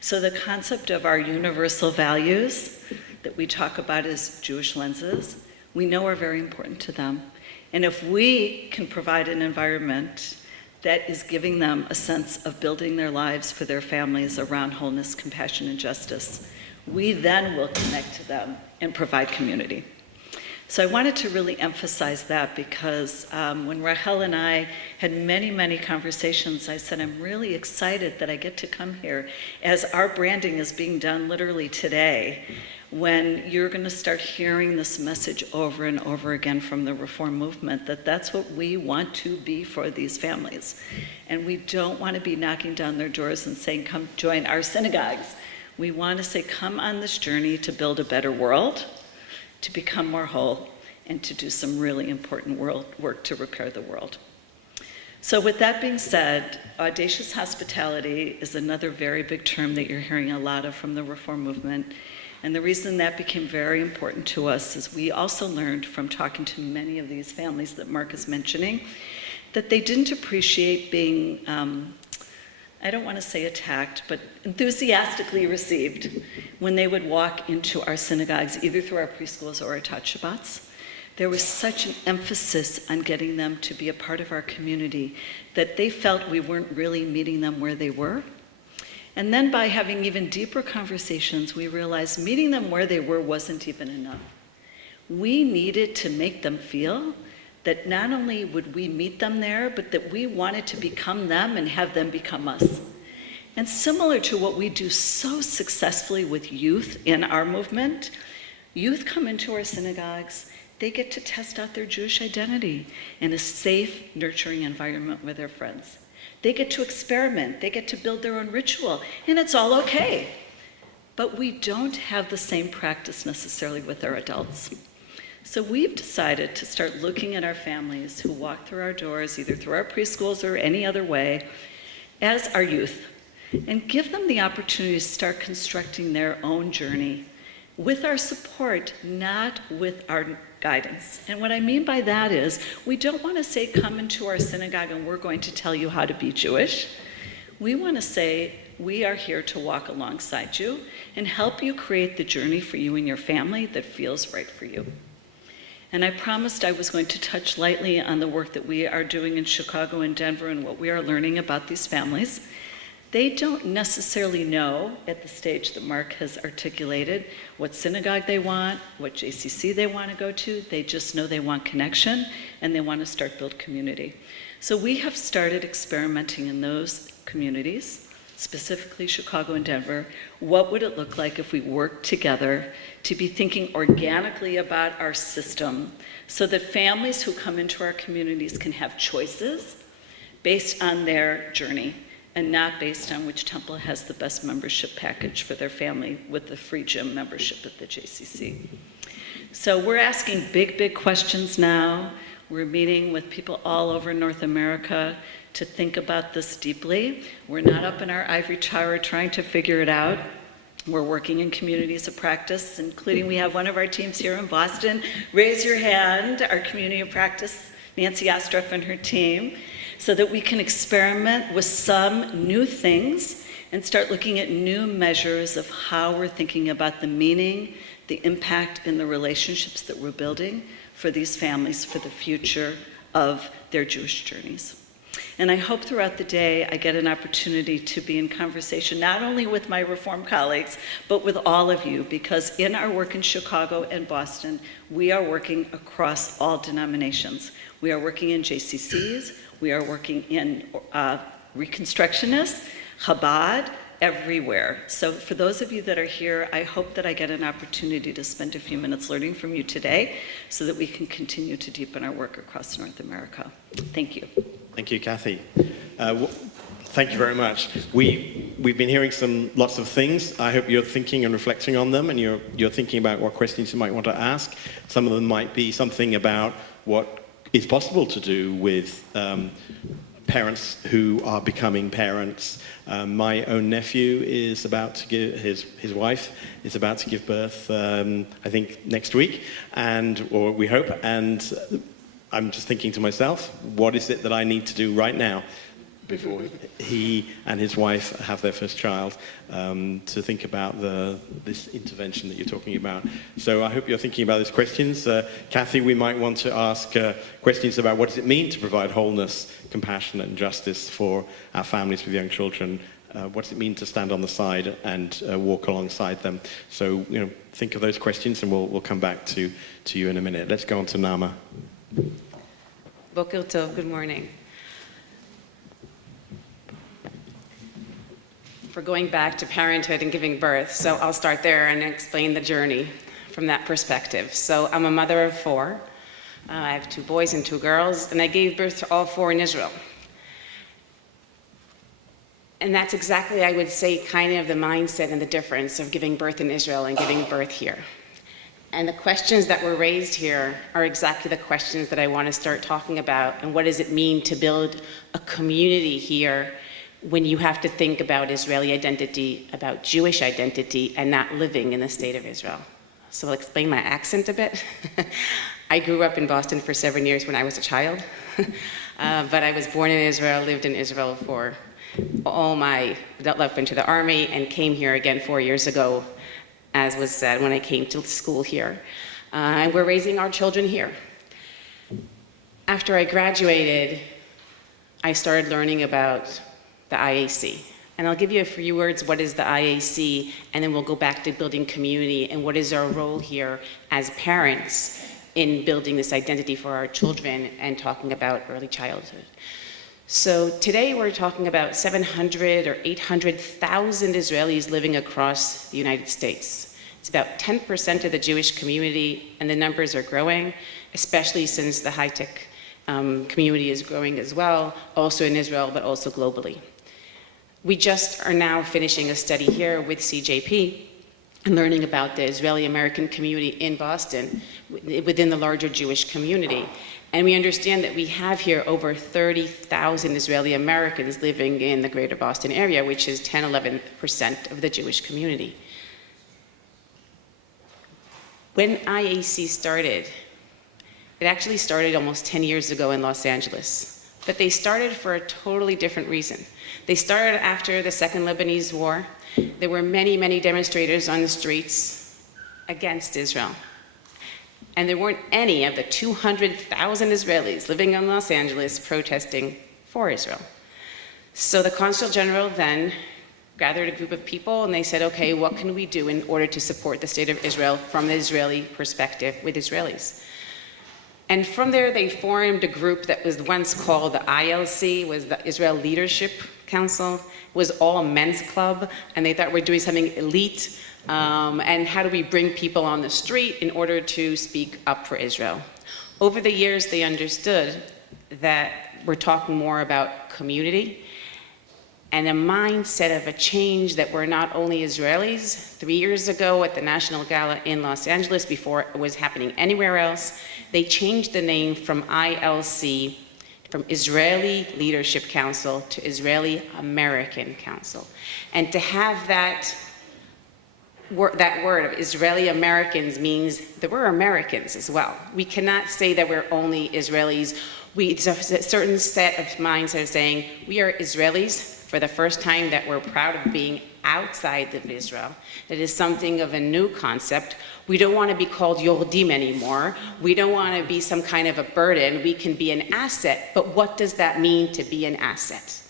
So the concept of our universal values that we talk about as Jewish lenses, we know are very important to them. And if we can provide an environment that is giving them a sense of building their lives for their families around wholeness, compassion, and justice, we then will connect to them and provide community. So I wanted to really emphasize that because when Rachel and I had many, many conversations, I said, I'm really excited that I get to come here as our branding is being done literally today, when you're going to start hearing this message over and over again from the Reform movement, that that's what we want to be for these families. And we don't want to be knocking down their doors and saying, come join our synagogues. We want to say, come on this journey to build a better world, to become more whole, and to do some really important work to repair the world. So with that being said, audacious hospitality is another very big term that you're hearing a lot of from the Reform movement. And the reason that became very important to us is we also learned from talking to many of these families that Mark is mentioning, that they didn't appreciate being, I don't want to say attacked, but enthusiastically received when they would walk into our synagogues, either through our preschools or our Tot Shabbats. There was such an emphasis on getting them to be a part of our community that they felt we weren't really meeting them where they were. And then by having even deeper conversations, we realized meeting them where they were wasn't even enough. We needed to make them feel that not only would we meet them there, but that we wanted to become them and have them become us. And similar to what we do so successfully with youth in our movement, Youth come into our synagogues, they get to test out their Jewish identity in a safe, nurturing environment with their friends. They get to experiment, they get to build their own ritual, and it's all okay. But we don't have the same practice necessarily with our adults. So we've decided to start looking at our families who walk through our doors, either through our preschools or any other way, as our youth, and give them the opportunity to start constructing their own journey with our support, not with our guidance. And what I mean by that is, we don't want to say, come into our synagogue and we're going to tell you how to be Jewish. We want to say, we are here to walk alongside you and help you create the journey for you and your family that feels right for you. And I promised I was going to touch lightly on the work that we are doing in Chicago and Denver and what we are learning about these families. They don't necessarily know, at the stage that Mark has articulated, what synagogue they want, what JCC they want to go to. They just know they want connection and they want to start build community. So we have started experimenting in those communities, specifically Chicago and Denver. What would it look like if we worked together to be thinking organically about our system so that families who come into our communities can have choices based on their journey and not based on which temple has the best membership package for their family with the free gym membership at the JCC. So we're asking big questions now. We're meeting with people all over North America to think about this deeply. We're not up in our ivory tower trying to figure it out. We're working in communities of practice, including we have one of our teams here in Boston. Raise your hand, our community of practice, Nancy Ostroff and her team, so that we can experiment with some new things and start looking at new measures of how we're thinking about the meaning, the impact, and the relationships that we're building for these families for the future of their Jewish journeys. And I hope throughout the day I get an opportunity to be in conversation not only with my Reform colleagues, but with all of you, because in our work in Chicago and Boston, we are working across all denominations. We are working in JCCs, we are working in Reconstructionists, Chabad, everywhere. So for those of you that are here, I hope that I get an opportunity to spend a few minutes learning from you today so that we can continue to deepen our work across North America. Thank you. Thank you, Kathy. Thank you very much. We've been hearing lots of things. I hope you're thinking and reflecting on them, and you're thinking about what questions you might want to ask. Some of them might be something about what is possible to do with parents who are becoming parents. My own nephew is about to give, his wife is about to give birth, I think next week, or we hope, and I'm just thinking to myself, what is it that I need to do right now before he and his wife have their first child, to think about this intervention that you're talking about. So I hope you're thinking about these questions. Kathy, we might want to ask questions about what does it mean to provide wholeness, compassion and justice for our families with young children. What does it mean to stand on the side and walk alongside them? So, think of those questions and we'll come back to you in a minute. Let's go on to Nama. Boker Tov, good morning. For going back to parenthood and giving birth, so I'll start there and explain the journey from that perspective. So I'm a mother of 4. I have 2 boys and 2 girls, and I gave birth to all 4 in Israel. And that's exactly, I would say, kind of the mindset and the difference of giving birth in Israel and giving birth here. And the questions that were raised here are exactly the questions that I want to start talking about. And what does it mean to build a community here when you have to think about Israeli identity, about Jewish identity, and not living in the state of Israel? So I'll explain my accent a bit. I grew up in Boston for 7 years when I was a child. But I was born in Israel, lived in Israel for all my adult life, went to the army, and came here again 4 years ago, as was said, when I came to school here. And we're raising our children here. After I graduated, I started learning about the IAC. And I'll give you a few words, what is the IAC, and then we'll go back to building community and what is our role here as parents in building this identity for our children and talking about early childhood. So today we're talking about 700 or 800,000 Israelis living across the United States. It's about 10% of the Jewish community, and the numbers are growing, especially since the high-tech community is growing as well, also in Israel, but also globally. We just are now finishing a study here with CJP and learning about the Israeli-American community in Boston within the larger Jewish community. And we understand that we have here over 30,000 Israeli Americans living in the greater Boston area, which is 10-11% of the Jewish community. When IAC started, it actually started almost 10 years ago in Los Angeles, but they started for a totally different reason. They started after the Second Lebanese War. There were many, many demonstrators on the streets against Israel. And there weren't any of the 200,000 Israelis living in Los Angeles protesting for Israel. So the Consul General then gathered a group of people and they said, okay, what can we do in order to support the state of Israel from the Israeli perspective with Israelis? And from there, they formed a group that was once called the ILC, was the Israel Leadership Council. It was all a men's club, and they thought we're doing something elite, and how do we bring people on the street in order to speak up for Israel? Over the years, they understood that we're talking more about community and a mindset of a change that we're not only Israelis. 3 years ago at the National Gala in Los Angeles, before it was happening anywhere else, they changed the name from ILC, from Israeli Leadership Council to Israeli American Council. And to have that word of Israeli Americans means that we're Americans as well. We cannot say that we're only Israelis. There's a certain set of mindset of saying we are Israelis for the first time, that we're proud of being outside of Israel. That is something of a new concept. We don't want to be called Yordim anymore. We don't want to be some kind of a burden. We can be an asset, but what does that mean to be an asset?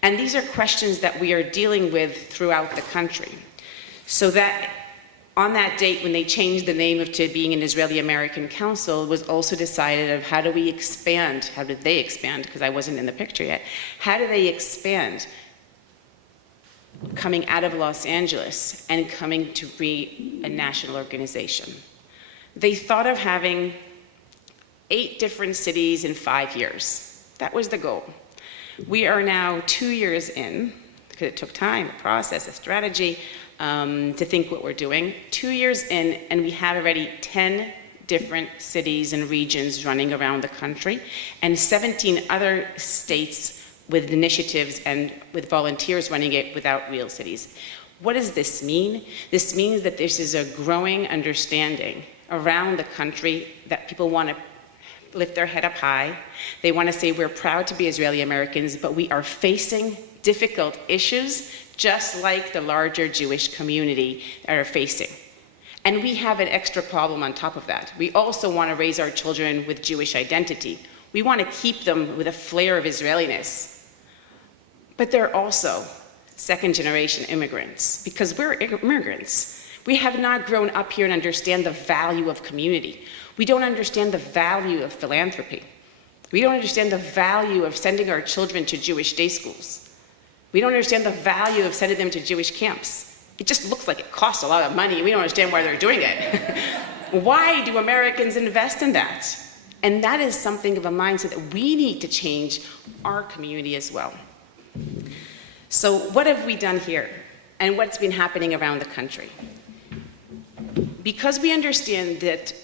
And these are questions that we are dealing with throughout the country. So that on that date when they changed the name to being an Israeli-American Council, was also decided of how do we expand, how did they expand, because I wasn't in the picture yet, how do they expand coming out of Los Angeles and coming to be a national organization? They thought of having 8 different cities in 5 years. That was the goal. We are now 2 years in, because it took time, a process, a strategy, to think what we're doing. 2 years in, and we have already 10 different cities and regions running around the country, and 17 other states with initiatives and with volunteers running it without real cities. What does this mean? This means that this is a growing understanding around the country that people want to lift their head up high. They want to say we're proud to be Israeli Americans, but we are facing difficult issues just like the larger Jewish community are facing. And we have an extra problem on top of that. We also want to raise our children with Jewish identity. We want to keep them with a flair of Israeliness. But they're also second-generation immigrants, because we're immigrants. We have not grown up here and understand the value of community. We don't understand the value of philanthropy. We don't understand the value of sending our children to Jewish day schools. We don't understand the value of sending them to Jewish camps. It just looks like it costs a lot of money. We don't understand why they're doing it. Why do Americans invest in that? And that is something of a mindset that we need to change our community as well. So what have we done here? And what's been happening around the country? Because we understand that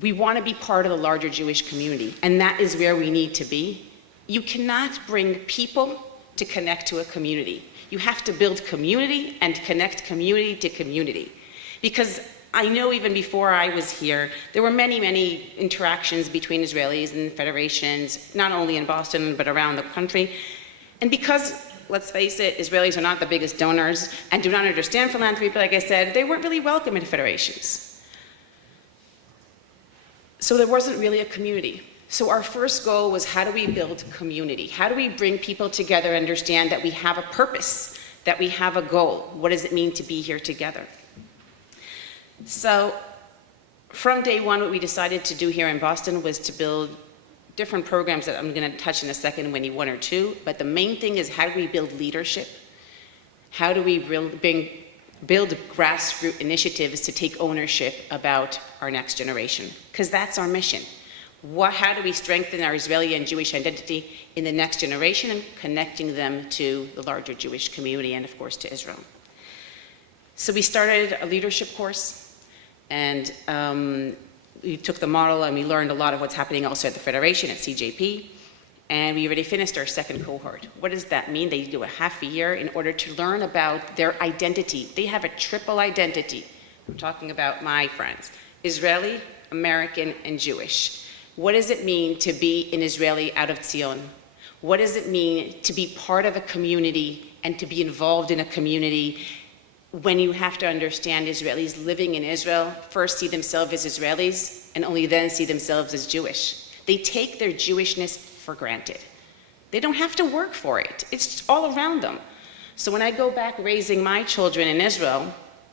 we want to be part of the larger Jewish community, and that is where we need to be, you cannot bring people to connect to a community. You have to build community and connect community to community. Because I know even before I was here, there were many, many interactions between Israelis and federations, not only in Boston, but around the country. And because, let's face it, Israelis are not the biggest donors and do not understand philanthropy, but like I said, they weren't really welcome in federations. So there wasn't really a community. So our first goal was, how do we build community? How do we bring people together and understand that we have a purpose, that we have a goal? What does it mean to be here together? So from day one, what we decided to do here in Boston was to build different programs that I'm going to touch in a second, maybe 1 or 2. But the main thing is, how do we build leadership? How do we bring build grassroots initiatives to take ownership about our next generation, because that's our mission. How do we strengthen our Israeli and Jewish identity in the next generation and connecting them to the larger Jewish community and, of course, to Israel? So we started a leadership course, and we took the model and we learned a lot of what's happening also at the Federation, at CJP, and we already finished our second cohort. What does that mean? They do a half a year in order to learn about their identity. They have a triple identity. I'm talking about my friends, Israeli, American, and Jewish. What does it mean to be an Israeli out of Zion? What does it mean to be part of a community and to be involved in a community when you have to understand Israelis living in Israel first see themselves as Israelis and only then see themselves as Jewish? They take their Jewishness for granted. They don't have to work for it. It's all around them. So when I go back raising my children in Israel,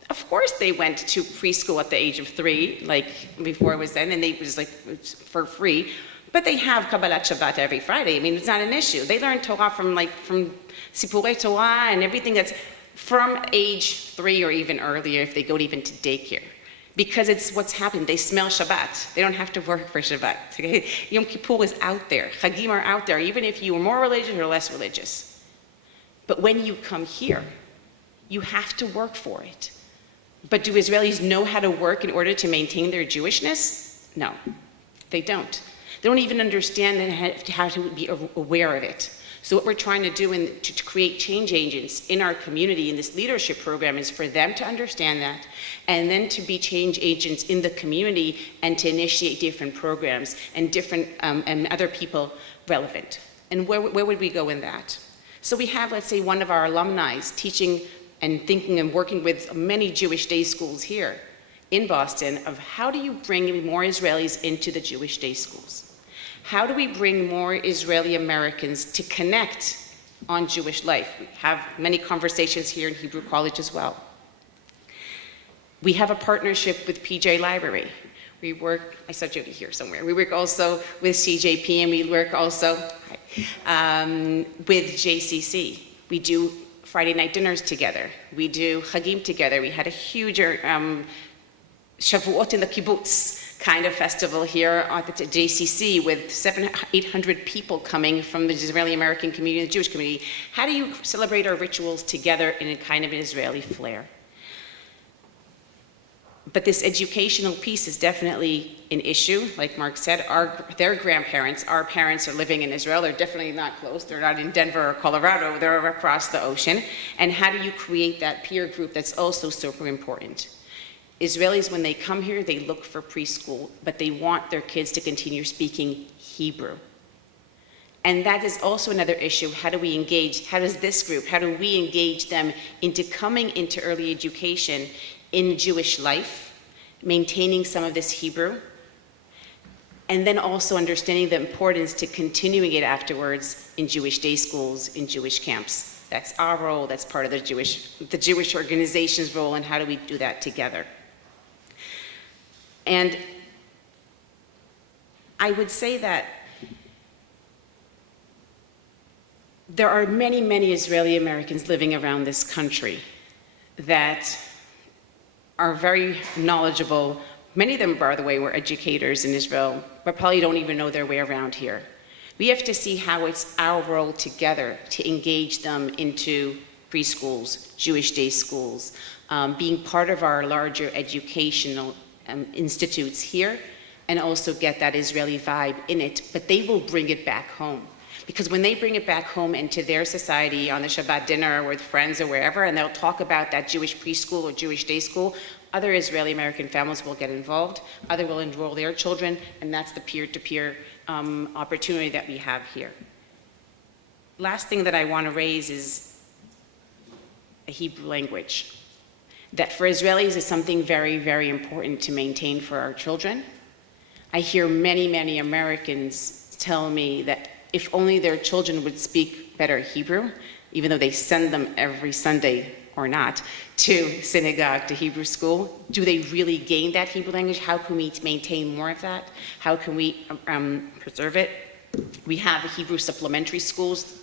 of course they went to preschool at the age of 3, like before it was then, and it was like for free. But they have Kabbalat Shabbat every Friday. I mean, it's not an issue. They learn Torah from Sipurei Torah and everything that's from age 3 or even earlier if they go even to daycare. Because it's what's happened. They smell Shabbat. They don't have to work for Shabbat. Okay? Yom Kippur is out there. Chagim are out there, even if you are more religious or less religious. But when you come here, you have to work for it. But do Israelis know how to work in order to maintain their Jewishness? No, they don't. They don't even understand how to be aware of it. So what we're trying to do to create change agents in our community in this leadership program is for them to understand that and then to be change agents in the community and to initiate different programs and different and other people relevant. And where would we go in that? So we have, let's say, one of our alumni teaching and thinking and working with many Jewish day schools here in Boston of how do you bring more Israelis into the Jewish day schools? How do we bring more Israeli Americans to connect on Jewish life? We have many conversations here in Hebrew College as well. We have a partnership with PJ Library. We work, I saw Jody here somewhere. We work also with CJP and we work also with JCC. We do Friday night dinners together. We do Chagim together. We had a huge Shavuot in the kibbutz kind of festival here at the JCC with 700-800 people coming from the Israeli American community, the Jewish community. How do you celebrate our rituals together in a kind of an Israeli flair? But this educational piece is definitely an issue. Like Mark said, their grandparents, our parents are living in Israel. They're definitely not close. They're not in Denver or Colorado. They're across the ocean. And how do you create that peer group that's also super important? Israelis, when they come here, they look for preschool, but they want their kids to continue speaking Hebrew. And that is also another issue. How do we engage? How does this group, how do we engage them into coming into early education in Jewish life, maintaining some of this Hebrew, and then also understanding the importance to continuing it afterwards in Jewish day schools, in Jewish camps. That's our role, that's part of the Jewish organization's role, and how do we do that together? And I would say that there are many, many Israeli Americans living around this country that are very knowledgeable. Many of them, by the way, were educators in Israel, but probably don't even know their way around here. We have to see how it's our role together to engage them into preschools, Jewish day schools, being part of our larger educational institutes here, and also get that Israeli vibe in it, but they will bring it back home. Because when they bring it back home into their society on the Shabbat dinner or with friends or wherever, and they'll talk about that Jewish preschool or Jewish day school, other Israeli American families will get involved, other will enroll their children, and that's the peer-to-peer opportunity that we have here. Last thing that I want to raise is a Hebrew language. That for Israelis is something very, very important to maintain for our children. I hear many, many Americans tell me that if only their children would speak better Hebrew, even though they send them every Sunday or not to synagogue, to Hebrew school, do they really gain that Hebrew language? How can we maintain more of that? How can we preserve it? We have Hebrew supplementary schools,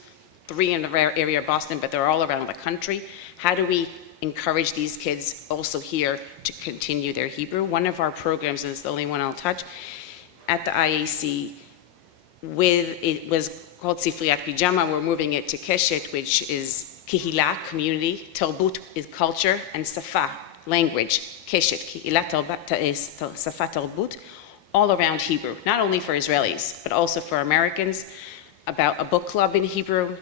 3 in the area of Boston, but they're all around the country. How do we encourage these kids also here to continue their Hebrew. One of our programs, and it's the only one I'll touch, at the IAC, it was called Sifriyat Pijama. We're moving it to Keshet, which is Kihila, community, Talbut is culture, and Safa, language. Keshet, Kihila, Safa, Talbut, all around Hebrew, not only for Israelis, but also for Americans, about a book club in Hebrew.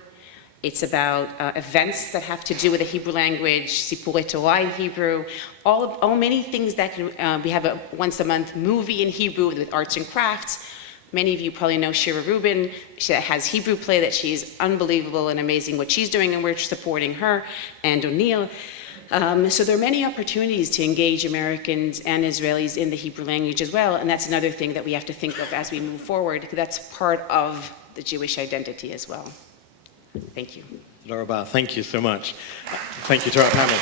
It's about events that have to do with the Hebrew language, Sipurei Torah in Hebrew, all many things that can, we have a once a month movie in Hebrew with arts and crafts. Many of you probably know Shira Rubin. She has Hebrew play that she's unbelievable and amazing what she's doing, and we're supporting her, and O'Neill. So there are many opportunities to engage Americans and Israelis in the Hebrew language as well, and that's another thing that we have to think of as we move forward, because that's part of the Jewish identity as well. Thank you. Laura Bar, thank you so much. Thank you to our panel.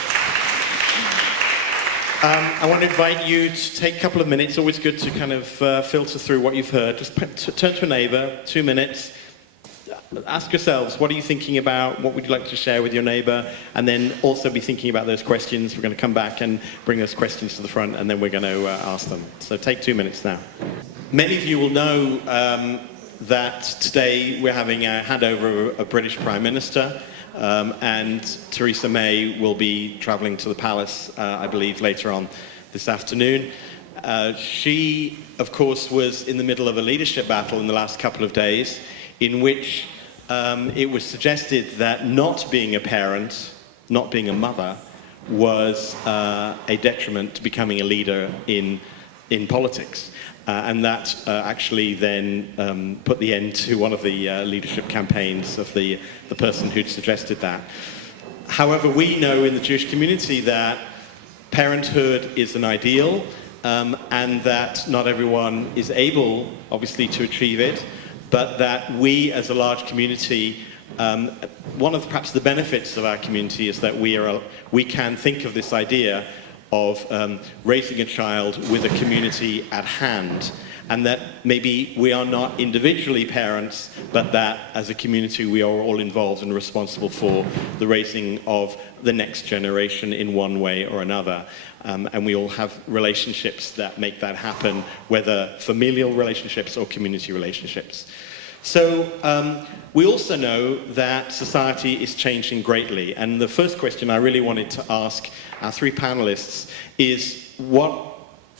I want to invite you to take a couple of minutes. Always good to kind of filter through what you've heard. Just turn to a neighbor, 2 minutes. Ask yourselves, what are you thinking about? What would you like to share with your neighbor? And then also be thinking about those questions. We're going to come back and bring those questions to the front, and then we're going to ask them. So take 2 minutes now. Many of you will know that today we're having a handover of a British Prime Minister. And Theresa May will be travelling to the palace, I believe, later on this afternoon. She, of course, was in the middle of a leadership battle in the last couple of days, in which it was suggested that not being a parent, not being a mother, was a detriment to becoming a leader in politics. And that actually then put the end to one of the leadership campaigns of the person who'd suggested that. However, we know in the Jewish community that parenthood is an ideal, and that not everyone is able, obviously, to achieve it, but that we as a large community, one of perhaps the benefits of our community is that we can think of this idea of raising a child with a community at hand, and that maybe we are not individually parents, but that as a community we are all involved and responsible for the raising of the next generation in one way or another. And we all have relationships that make that happen, whether familial relationships or community relationships. So we also know that society is changing greatly, and the first question I really wanted to ask our three panelists is, what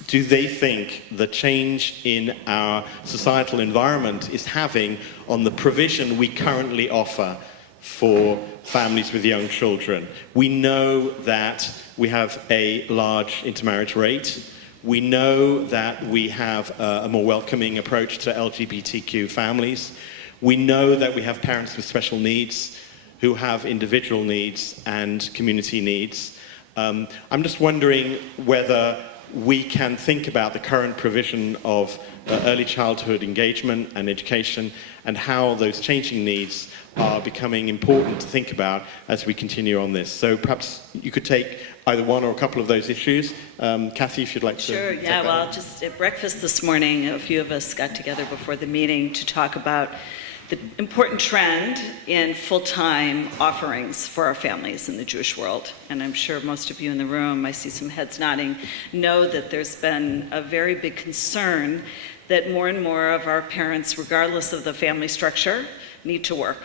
do they think the change in our societal environment is having on the provision we currently offer for families with young children? We know that we have a large intermarriage rate. We know that we have a more welcoming approach to LGBTQ families. We know that we have parents with special needs who have individual needs and community needs. I'm just wondering whether we can think about the current provision of early childhood engagement and education, and how those changing needs are becoming important to think about as we continue on this. So perhaps you could take either one or a couple of those issues. Kathy, if you'd like to. Sure, yeah, well, just at breakfast this morning, a few of us got together before the meeting to talk about the important trend in full-time offerings for our families in the Jewish world. And I'm sure most of you in the room, I see some heads nodding, know that there's been a very big concern that more and more of our parents, regardless of the family structure, need to work.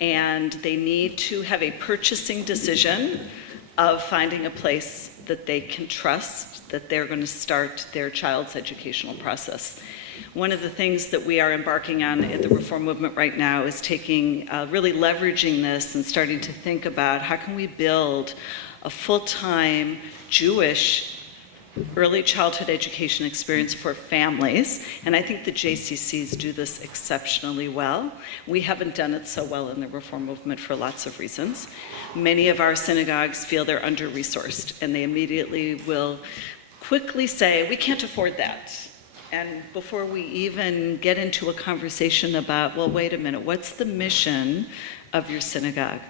And they need to have a purchasing decision of finding a place that they can trust, that they're going to start their child's educational process. One of the things that we are embarking on at the Reform Movement right now is really leveraging this and starting to think about how can we build a full-time Jewish early childhood education experience for families. And I think the JCCs do this exceptionally well. We haven't done it so well in the Reform Movement for lots of reasons. Many of our synagogues feel they're under-resourced, and they immediately will quickly say, we can't afford that. And before we even get into a conversation about, well, wait a minute, what's the mission of your synagogue?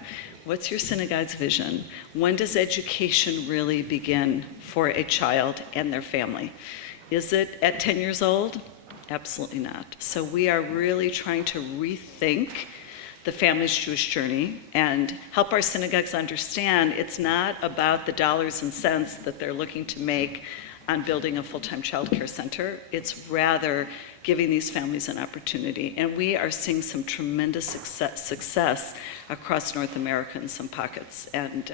What's your synagogue's vision? When does education really begin for a child and their family? Is it at 10 years old? Absolutely not. So we are really trying to rethink the family's Jewish journey and help our synagogues understand it's not about the dollars and cents that they're looking to make on building a full-time child care center. It's rather giving these families an opportunity. And we are seeing some tremendous success across North America in some pockets. And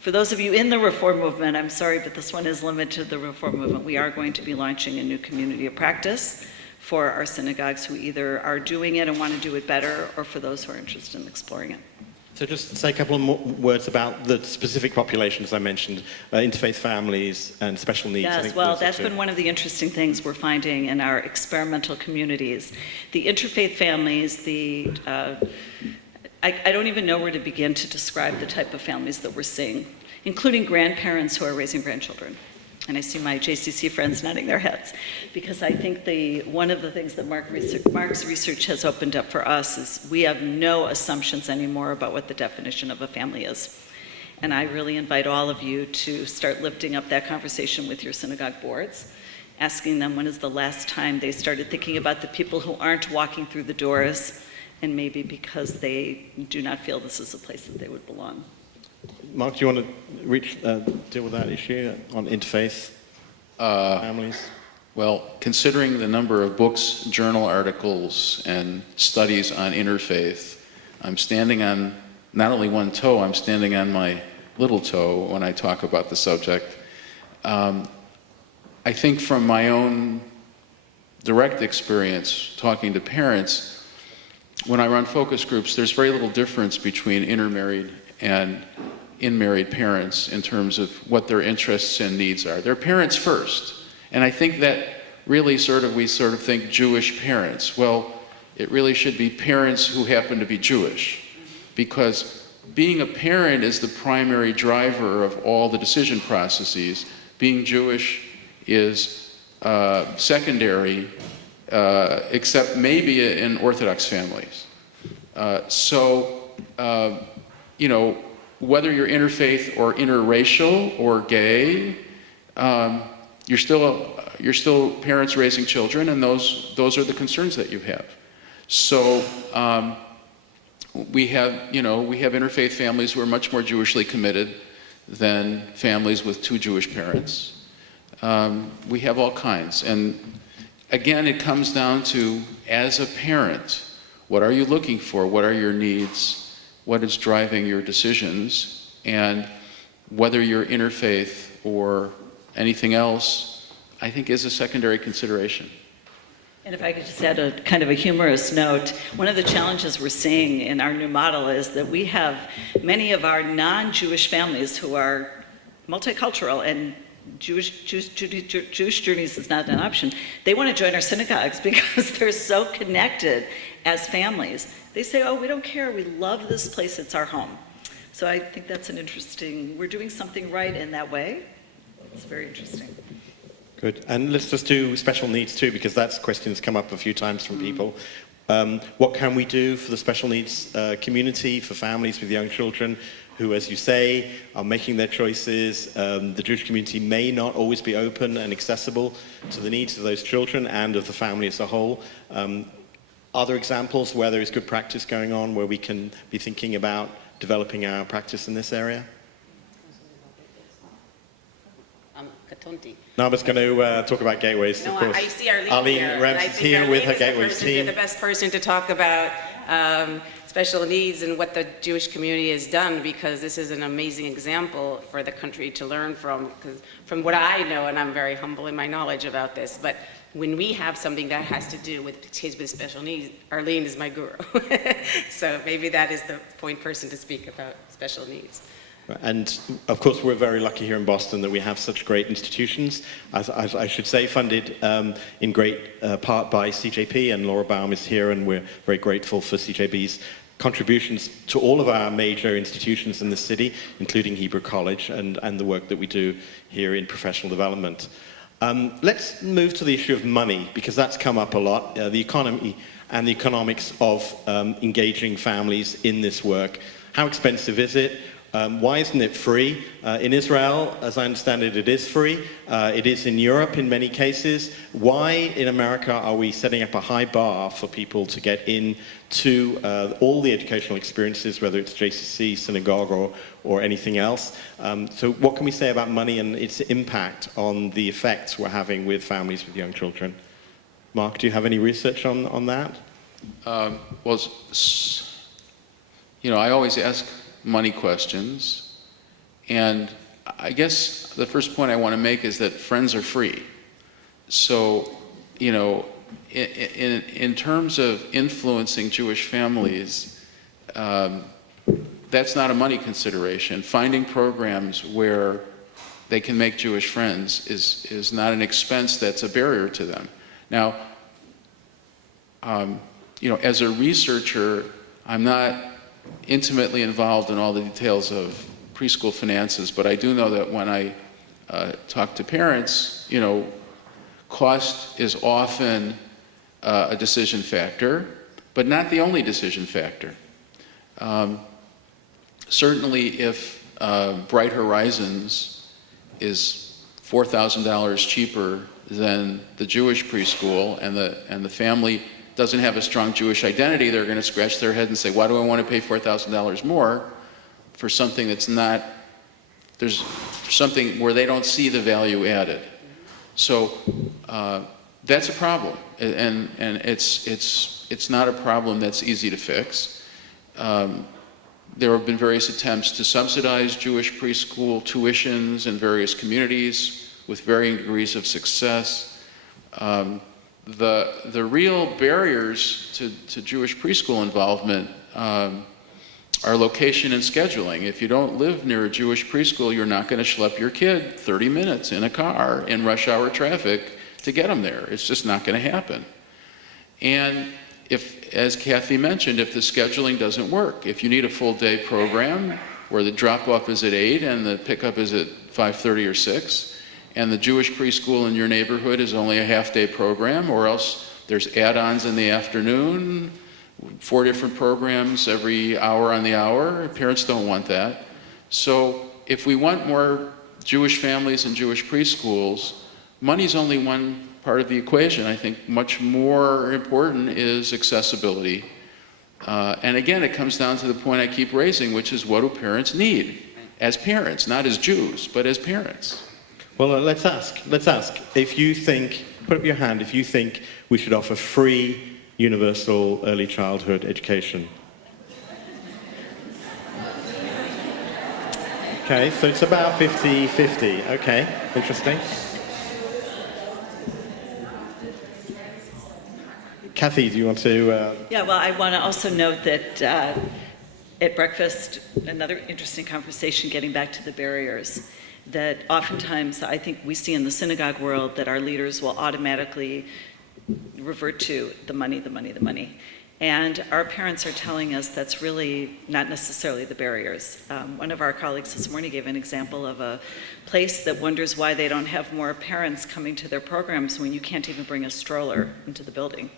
for those of you in the Reform movement, I'm sorry, but this one is limited to the Reform movement. We are going to be launching a new community of practice for our synagogues who either are doing it and want to do it better, or for those who are interested in exploring it. So just say a couple of more words about the specific populations I mentioned, interfaith families and special needs. Yes, well, that's been one of the interesting things we're finding in our experimental communities. The interfaith families, I don't even know where to begin to describe the type of families that we're seeing, including grandparents who are raising grandchildren. And I see my JCC friends nodding their heads, because I think one of the things that Mark's research has opened up for us is we have no assumptions anymore about what the definition of a family is. And I really invite all of you to start lifting up that conversation with your synagogue boards, asking them when is the last time they started thinking about the people who aren't walking through the doors, and maybe because they do not feel this is a place that they would belong. Mark, do you want to deal with that issue on interfaith families? Well, considering the number of books, journal articles, and studies on interfaith, I'm standing on not only one toe, I'm standing on my little toe when I talk about the subject. I think from my own direct experience talking to parents, when I run focus groups, there's very little difference between intermarried and in-married parents in terms of what their interests and needs are. They're parents first. And I think that really we think Jewish parents. Well, it really should be parents who happen to be Jewish, because being a parent is the primary driver of all the decision processes. Being Jewish is secondary, except maybe in Orthodox families. Whether you're interfaith or interracial or gay, you're still parents raising children, and those are the concerns that you have. So we have interfaith families who are much more Jewishly committed than families with two Jewish parents. We have all kinds, and again, it comes down to, as a parent, what are you looking for? What are your needs? What is driving your decisions? And whether you're interfaith or anything else, I think is a secondary consideration. And if I could just add a kind of a humorous note, one of the challenges we're seeing in our new model is that we have many of our non-Jewish families who are multicultural, and Jewish journeys is not an option. They want to join our synagogues because they're so connected as families. They say, oh, we don't care, we love this place, it's our home. So I think that's we're doing something right in that way. It's very interesting. Good. And let's just do special needs too, because that's a question that's come up a few times from people. What can we do for the special needs community, for families with young children who, as you say, are making their choices? The Jewish community may not always be open and accessible to the needs of those children and of the family as a whole. Other examples where there is good practice going on, where we can be thinking about developing our practice in this area? Nama's going to talk about gateways, of course. I see Arlene Arlene here. Rems is here with her gateways team. The best person to talk about special needs and what the Jewish community has done, because this is an amazing example for the country to learn from. Because from what I know, and I'm very humble in my knowledge about this, but when we have something that has to do with kids with special needs, Arlene is my guru. So maybe that is the point person to speak about special needs. And of course, we're very lucky here in Boston that we have such great institutions, as I should say, funded in great part by CJP, and Laura Baum is here, and we're very grateful for CJP's contributions to all of our major institutions in the city, including Hebrew College, and the work that we do here in professional development. Let's move to the issue of money, because that's come up a lot, the economy and the economics of engaging families in this work. How expensive is it? Why isn't it free? In Israel, as I understand it, it is free. It is in Europe in many cases. Why in America are we setting up a high bar for people to get into all the educational experiences, whether it's JCC, synagogue, or anything else? So what can we say about money and its impact on the effects we're having with families with young children? Mark, do you have any research on that? Well, I always ask money questions, and I guess the first point I want to make is that friends are free. So, in terms of influencing Jewish families, that's not a money consideration. Finding programs where they can make Jewish friends is not an expense that's a barrier to them. Now, as a researcher, I'm not intimately involved in all the details of preschool finances, but I do know that when I talk to parents, cost is often a decision factor, but not the only decision factor. Certainly if Bright Horizons is $4,000 cheaper than the Jewish preschool, and the family doesn't have a strong Jewish identity, they're going to scratch their head and say, why do I want to pay $4,000 more for something that's not, there's something where they don't see the value added. So that's a problem, and it's not a problem that's easy to fix. There have been various attempts to subsidize Jewish preschool tuitions in various communities with varying degrees of success. The real barriers to Jewish preschool involvement are location and scheduling. If you don't live near a Jewish preschool, you're not going to schlep your kid 30 minutes in a car in rush hour traffic to get them there. It's just not going to happen. And if, as Kathy mentioned, if the scheduling doesn't work, if you need a full day program where the drop-off is at 8 and the pickup is at 5:30 or 6, and the Jewish preschool in your neighborhood is only a half-day program, or else there's add-ons in the afternoon, 4 different programs every hour on the hour. Parents don't want that. So if we want more Jewish families and Jewish preschools, money's only one part of the equation. I think much more important is accessibility. And again, it comes down to the point I keep raising, which is what do parents need? As parents, not as Jews, but as parents. Well, let's ask. If you think, put up your hand, if you think we should offer free universal early childhood education. Okay, so it's about 50-50. Okay, interesting. Kathy, do you want to... Yeah, well, I want to also note that at breakfast, another interesting conversation getting back to the barriers, that oftentimes I think we see in the synagogue world that our leaders will automatically revert to the money, the money, the money. And our parents are telling us that's really not necessarily the barriers. One of our colleagues this morning gave an example of a place that wonders why they don't have more parents coming to their programs when you can't even bring a stroller into the building.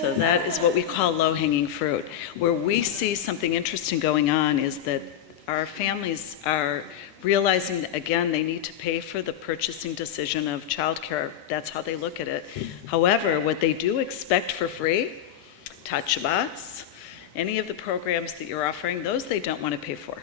So that is what we call low-hanging fruit. Where we see something interesting going on is that our families are realizing that, again, they need to pay for the purchasing decision of childcare. That's how they look at it. However, what they do expect for free, Tat Shabbats, any of the programs that you're offering, those they don't want to pay for.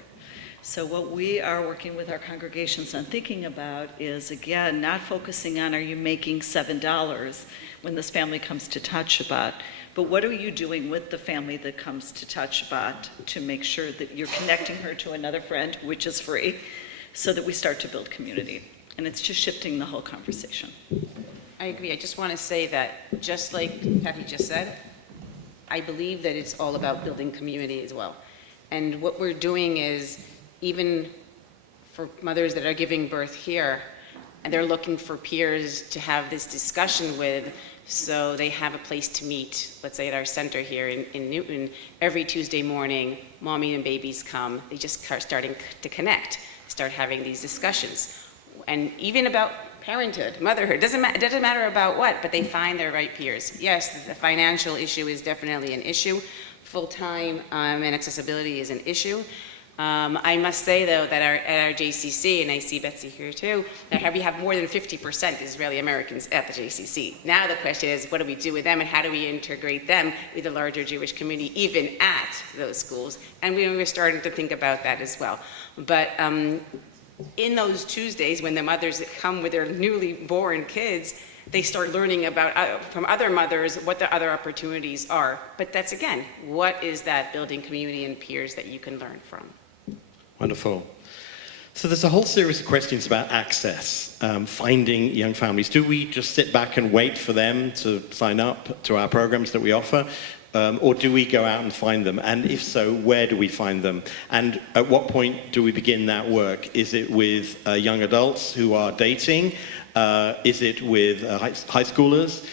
So what we are working with our congregations on thinking about is, again, not focusing on are you making $7 when this family comes to Tat Shabbat, but what are you doing with the family that comes to Tat Shabbat to make sure that you're connecting her to another friend, which is free, so that we start to build community. And it's just shifting the whole conversation. I agree. I just want to say that, just like Kathy just said, I believe that it's all about building community as well. And what we're doing is, even for mothers that are giving birth here, and they're looking for peers to have this discussion with, so they have a place to meet. Let's say at our center here in Newton, every Tuesday morning, mommy and babies come. They just start starting to connect, start having these discussions. And even about parenthood, motherhood, it doesn't matter about what, but they find their right peers. Yes, the financial issue is definitely an issue. Full-time and accessibility is an issue. I must say, though, that at our JCC, and I see Betsy here too, that we have more than 50% Israeli Americans at the JCC. Now the question is, what do we do with them, and how do we integrate them with the larger Jewish community, even at those schools? And we were starting to think about that as well. But in those Tuesdays, when the mothers come with their newly born kids, they start learning about from other mothers what the other opportunities are. But that's, again, what is that building community and peers that you can learn from? Wonderful. So there's a whole series of questions about access, finding young families. Do we just sit back and wait for them to sign up to our programs that we offer? Or do we go out and find them? And if so, where do we find them? And at what point do we begin that work? Is it with young adults who are dating? Is it with high schoolers?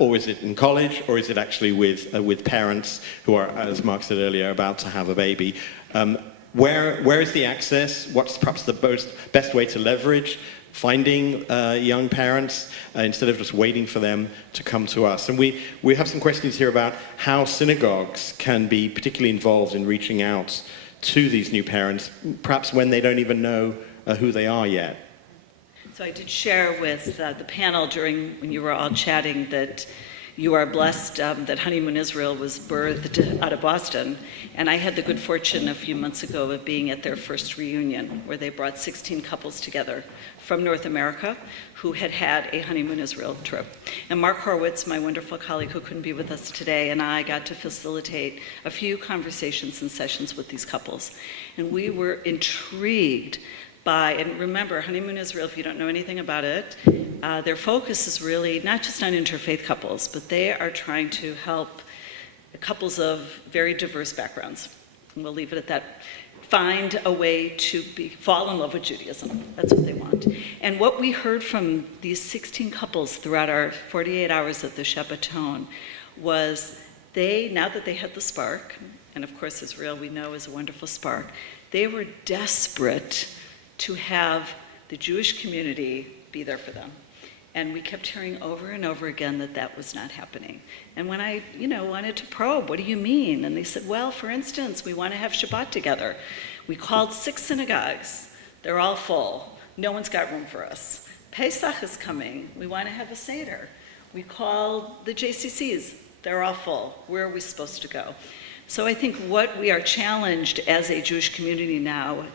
Or is it in college? Or is it actually with parents who are, as Mark said earlier, about to have a baby? Where is the access? What's perhaps the best way to leverage finding young parents instead of just waiting for them to come to us? And we have some questions here about how synagogues can be particularly involved in reaching out to these new parents, perhaps when they don't even know who they are yet. So I did share with the panel when you were all chatting that you are blessed that Honeymoon Israel was birthed out of Boston. And I had the good fortune a few months ago of being at their first reunion, where they brought 16 couples together from North America who had had a Honeymoon Israel trip. And Mark Horowitz, my wonderful colleague who couldn't be with us today, and I got to facilitate a few conversations and sessions with these couples. And we were intrigued by, and remember, Honeymoon Israel, if you don't know anything about it, their focus is really not just on interfaith couples, but they are trying to help couples of very diverse backgrounds. And we'll leave it at that. Find a way to fall in love with Judaism. That's what they want. And what we heard from these 16 couples throughout our 48 hours at the Shabbaton was now that they had the spark, and of course Israel we know is a wonderful spark, they were desperate to have the Jewish community be there for them. And we kept hearing over and over again that was not happening. And when I, wanted to probe, what do you mean? And they said, well, for instance, we want to have Shabbat together. We called 6 synagogues. They're all full. No one's got room for us. Pesach is coming. We want to have a Seder. We called the JCCs. They're all full. Where are we supposed to go? So I think what we are challenged as a Jewish community now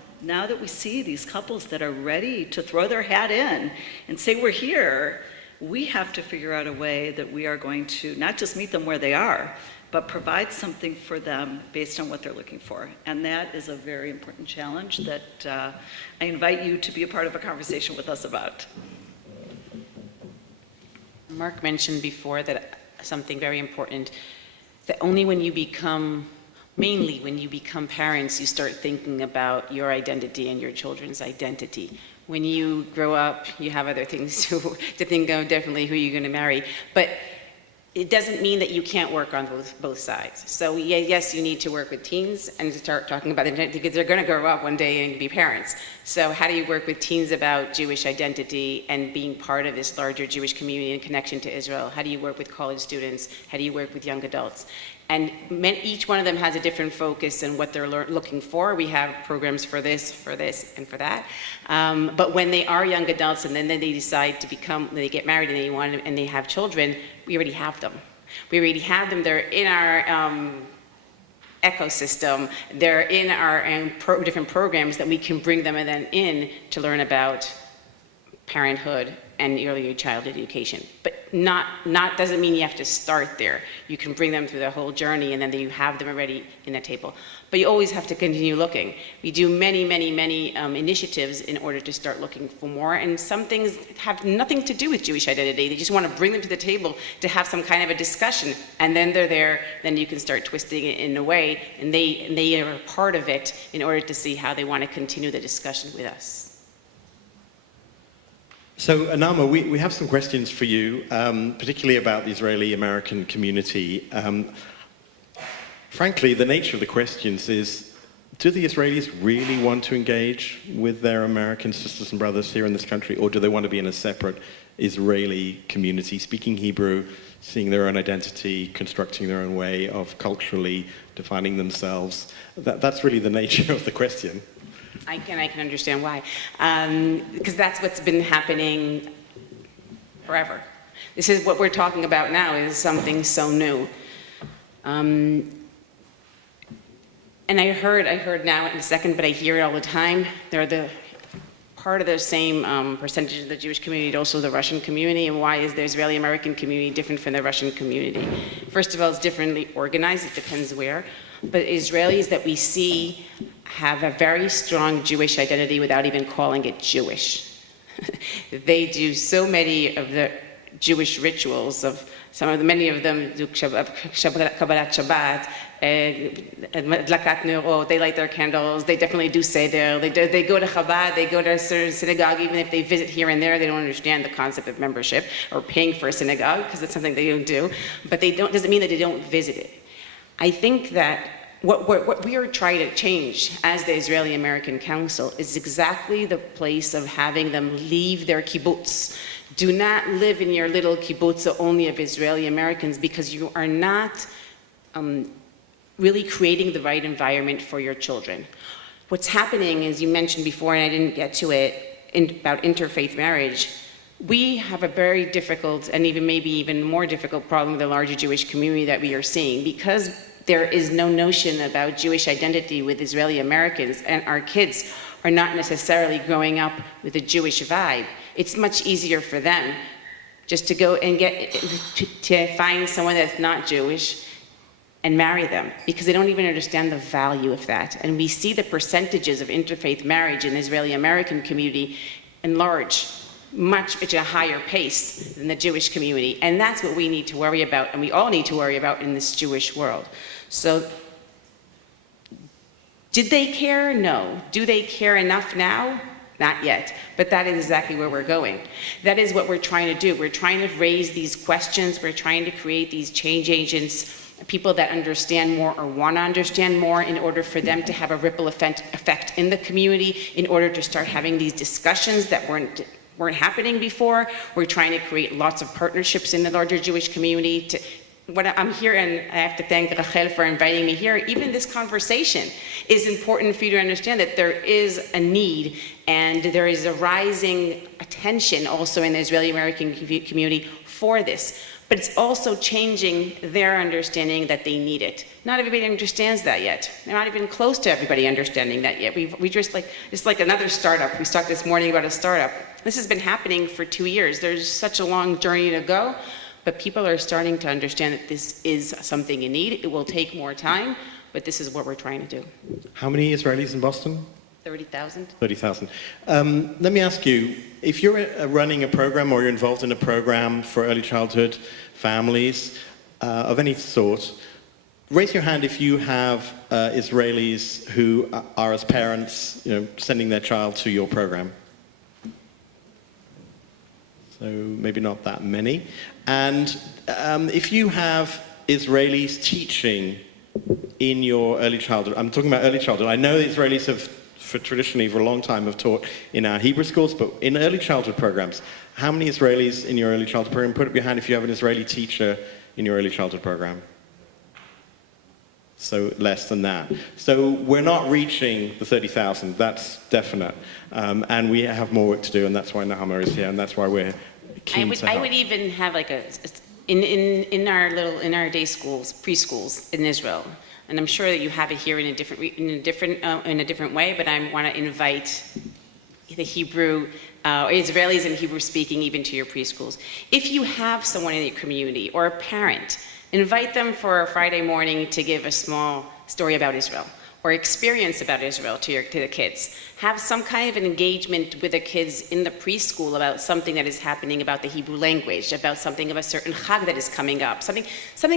that we see these couples that are ready to throw their hat in and say, we're here, we have to figure out a way that we are going to not just meet them where they are, but provide something for them based on what they're looking for. And that is a very important challenge that I invite you to be a part of a conversation with us about. Mark mentioned before that something very important, that mainly when you become parents, you start thinking about your identity and your children's identity. When you grow up, you have other things to think of, definitely who you're going to marry. But it doesn't mean that you can't work on both sides. So yes, you need to work with teens and start talking about them, because they're going to grow up one day and be parents. So how do you work with teens about Jewish identity and being part of this larger Jewish community and connection to Israel? How do you work with college students? How do you work with young adults? And each one of them has a different focus and what they're looking for. We have programs for this, and for that. But when they are young adults and then they decide to they get married and they have children, we already have them. We already have them. They're in our ecosystem. They're in our different programs that we can bring them in to learn about parenthood and early childhood education. But not doesn't mean you have to start there. You can bring them through the whole journey, and then you have them already in the table. But you always have to continue looking. We do many initiatives in order to start looking for more, and some things have nothing to do with Jewish identity. They just want to bring them to the table to have some kind of a discussion, and then they're there. Then you can start twisting it in a way, and they are part of it in order to see how they want to continue the discussion with us. So, Anama, we have some questions for you, particularly about the Israeli-American community. Frankly, the nature of the questions is, do the Israelis really want to engage with their American sisters and brothers here in this country, or do they want to be in a separate Israeli community, speaking Hebrew, seeing their own identity, constructing their own way of culturally defining themselves. That's really the nature of the question. I can understand why. Because that's what's been happening forever. This is what we're talking about now, is something so new. And I heard now in a second, but I hear it all the time. They're the part of the same percentage of the Jewish community, also the Russian community, and why is the Israeli-American community different from the Russian community? First of all, it's differently organized, it depends where, but Israelis that we see have a very strong Jewish identity without even calling it Jewish. They do so many of the Jewish rituals of many of them do Kabbalat Shabbat, Dlakat Neurot, they light their candles, they definitely do Seder, they go to Chabad, they go to a certain synagogue, even if they visit here and there, they don't understand the concept of membership or paying for a synagogue, because it's something they don't do, but doesn't mean that they don't visit it. I think that what we are trying to change as the Israeli-American Council is exactly the place of having them leave their kibbutz. Do not live in your little kibbutz only of Israeli Americans, because you are not really creating the right environment for your children. What's happening, as you mentioned before, and I didn't get to it, about interfaith marriage, we have a very difficult, and maybe even more difficult problem with the larger Jewish community that we are seeing, because there is no notion about Jewish identity with Israeli Americans, and our kids are not necessarily growing up with a Jewish vibe. It's much easier for them just to go and to find someone that's not Jewish and marry them, because they don't even understand the value of that. And we see the percentages of interfaith marriage in the Israeli-American community enlarge much at a higher pace than the Jewish community. And that's what we need to worry about, and we all need to worry about in this Jewish world. So, did they care? No. Do they care enough now? Not yet. But that is exactly where we're going. That is what we're trying to do. We're trying to raise these questions. We're trying to create these change agents, people that understand more or want to understand more, in order for them to have a ripple effect in the community, in order to start having these discussions that weren't happening before. We're trying to create lots of partnerships in the larger Jewish community. When I'm here, and I have to thank Rachel for inviting me here, even this conversation is important for you to understand that there is a need, and there is a rising attention also in the Israeli-American community for this. But it's also changing their understanding that they need it. Not everybody understands that yet. They're not even close to everybody understanding that yet. We just it's like another startup. We talked this morning about a startup. This has been happening for 2 years. There's such a long journey to go, but people are starting to understand that this is something you need. It will take more time, but this is what we're trying to do. How many Israelis in Boston? 30,000. 30,000. Let me ask you, if you're running a program or you're involved in a program for early childhood families of any sort, raise your hand if you have Israelis who are, as parents, sending their child to your program. So maybe not that many. And if you have Israelis teaching in your early childhood, I'm talking about early childhood. I know the Israelis have traditionally for a long time have taught in our Hebrew schools, but in early childhood programs, how many Israelis in your early childhood program? Put up your hand if you have an Israeli teacher in your early childhood program. So less than that. So we're not reaching the 30,000, that's definite. And we have more work to do, and that's why Nahama is here, and that's why we're keen to help. I would even have like in our day schools, preschools in Israel, and I'm sure that you have it here in a different way, but I want to invite the Hebrew, Israelis and Hebrew speaking even to your preschools. If you have someone in your community or a parent, invite them for a Friday morning to give a small story about Israel or experience about Israel to the kids. Have some kind of an engagement with the kids in the preschool about something that is happening about the Hebrew language, about something of a certain chag that is coming up, something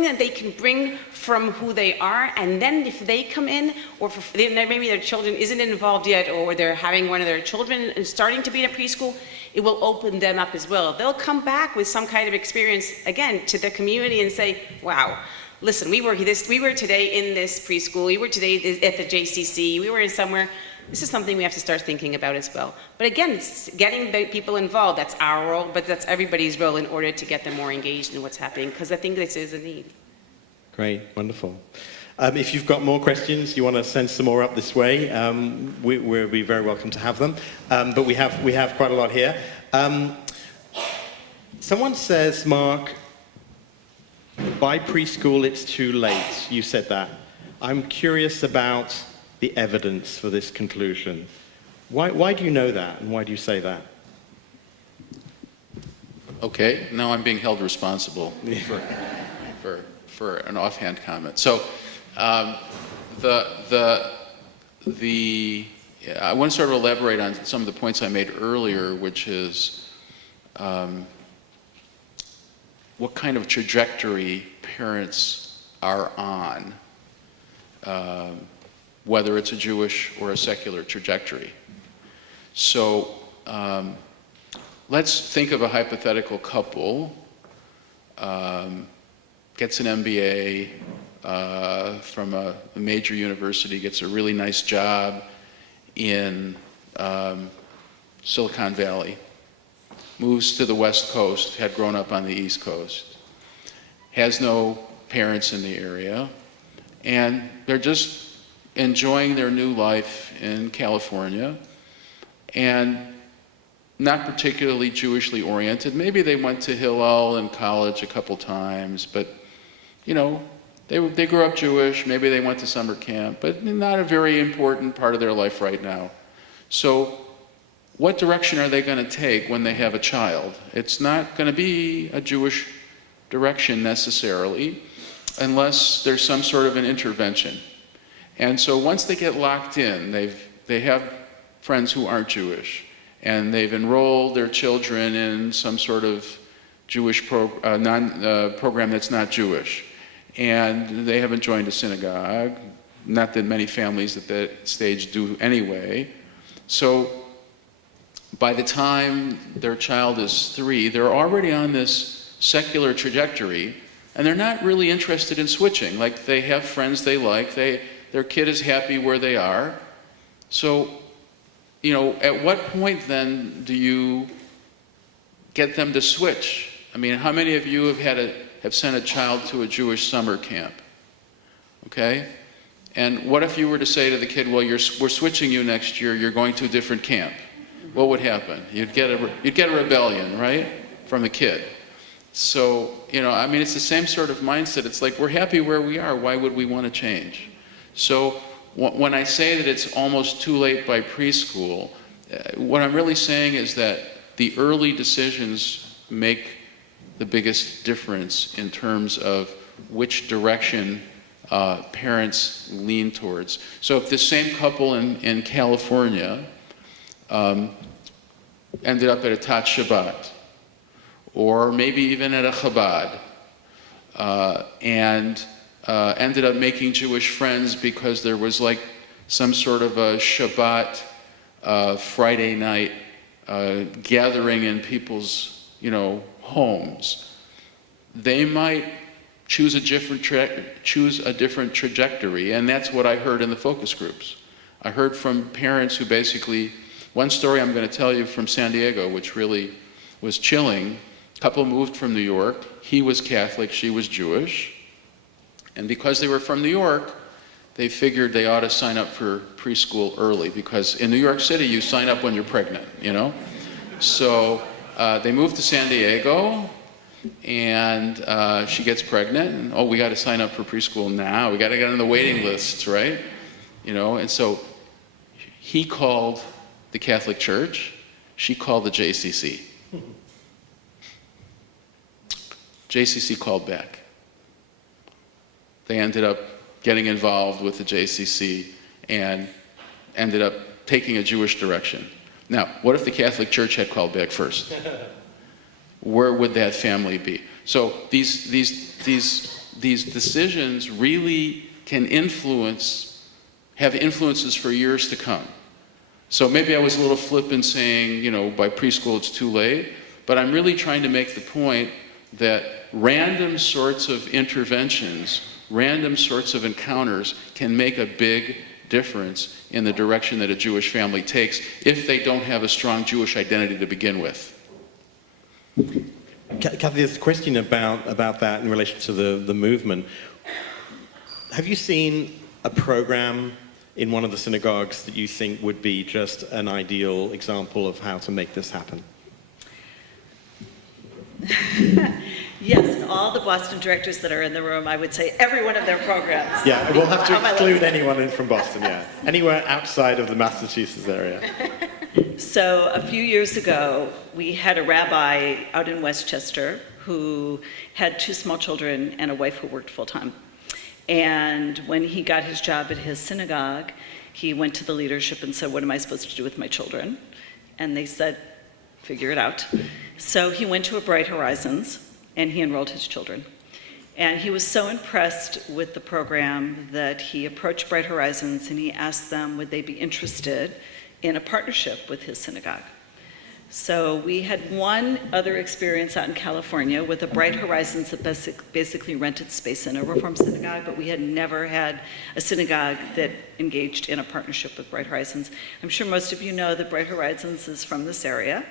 that they can bring from who they are, and then if they come in, or maybe their children isn't involved yet, or they're having one of their children starting to be in a preschool, it will open them up as well. They'll come back with some kind of experience, again, to the community and say, wow, listen, we were today in this preschool, we were today at the JCC, we were in somewhere, This is something we have to start thinking about as well. But again, it's getting the people involved. That's our role, but that's everybody's role in order to get them more engaged in what's happening, because I think this is a need. Great, wonderful. If you've got more questions, you want to send some more up this way, we'll be very welcome to have them. But we have quite a lot here. Someone says, Mark, by preschool it's too late. You said that. I'm curious about the evidence for this conclusion. Why do you know that, and why do you say that? Okay, now I'm being held responsible for an offhand comment. So, I want to sort of elaborate on some of the points I made earlier, which is what kind of trajectory parents are on, whether it's a Jewish or a secular trajectory. So let's think of a hypothetical couple, gets an MBA from a major university, gets a really nice job in Silicon Valley, moves to the West Coast, had grown up on the East Coast, has no parents in the area, and they're just enjoying their new life in California, and not particularly Jewishly oriented. Maybe they went to Hillel in college a couple times, but you know, they grew up Jewish, maybe they went to summer camp, but not a very important part of their life right now. So what direction are they going to take when they have a child? It's not going to be a Jewish direction necessarily, unless there's some sort of an intervention. And so once they get locked in, they have friends who aren't Jewish, and they've enrolled their children in some sort of Jewish program that's not Jewish. And they haven't joined a synagogue, not that many families at that stage do anyway. So by the time their child is 3, they're already on this secular trajectory, and they're not really interested in switching. Like, they have friends they like, their kid is happy where they are. So, you know, at what point then do you get them to switch? I mean, how many of you have sent a child to a Jewish summer camp? Okay? And what if you were to say to the kid, well, we're switching you next year, you're going to a different camp? What would happen? You'd get a rebellion, right? From the kid. So, you know, I mean, it's the same sort of mindset. It's like, we're happy where we are, why would we want to change? So when I say that it's almost too late by preschool, what I'm really saying is that the early decisions make the biggest difference in terms of which direction parents lean towards. So if this same couple in California ended up at a Tat Shabbat, or maybe even at a Chabad, and ended up making Jewish friends because there was like some sort of a Shabbat Friday night gathering in people's, you know, homes, they might choose a different trajectory, and that's what I heard in the focus groups. I heard from parents who basically, one story I'm going to tell you from San Diego, which really was chilling. A couple moved from New York. He was Catholic, she was Jewish. And because they were from New York, they figured they ought to sign up for preschool early, because in New York City, you sign up when you're pregnant, you know? So they moved to San Diego, and she gets pregnant, and oh, we got to sign up for preschool now. We got to get on the waiting lists, right? You know, and so he called the Catholic Church, she called the JCC. JCC called back. They ended up getting involved with the JCC and ended up taking a Jewish direction. Now, what if the Catholic Church had called back first? Where would that family be? So these decisions really can have influences for years to come. So maybe I was a little flippant saying, you know, by preschool it's too late, but I'm really trying to make the point that random sorts of interventions, random sorts of encounters can make a big difference in the direction that a Jewish family takes if they don't have a strong Jewish identity to begin with. Kathy, there's a question about that in relation to the movement. Have you seen a program in one of the synagogues that you think would be just an ideal example of how to make this happen? Yes, and all the Boston directors that are in the room, I would say every one of their programs. Yeah, we'll have to exclude anyone from Boston, yeah. Anywhere outside of the Massachusetts area. So a few years ago, we had a rabbi out in Westchester who had 2 small children and a wife who worked full-time. And when he got his job at his synagogue, he went to the leadership and said, "What am I supposed to do with my children?" And they said, "Figure it out." So he went to a Bright Horizons and he enrolled his children. And he was so impressed with the program that he approached Bright Horizons and he asked them would they be interested in a partnership with his synagogue. So we had one other experience out in California with a Bright Horizons that basically rented space in a Reform synagogue, but we had never had a synagogue that engaged in a partnership with Bright Horizons. I'm sure most of you know that Bright Horizons is from this area.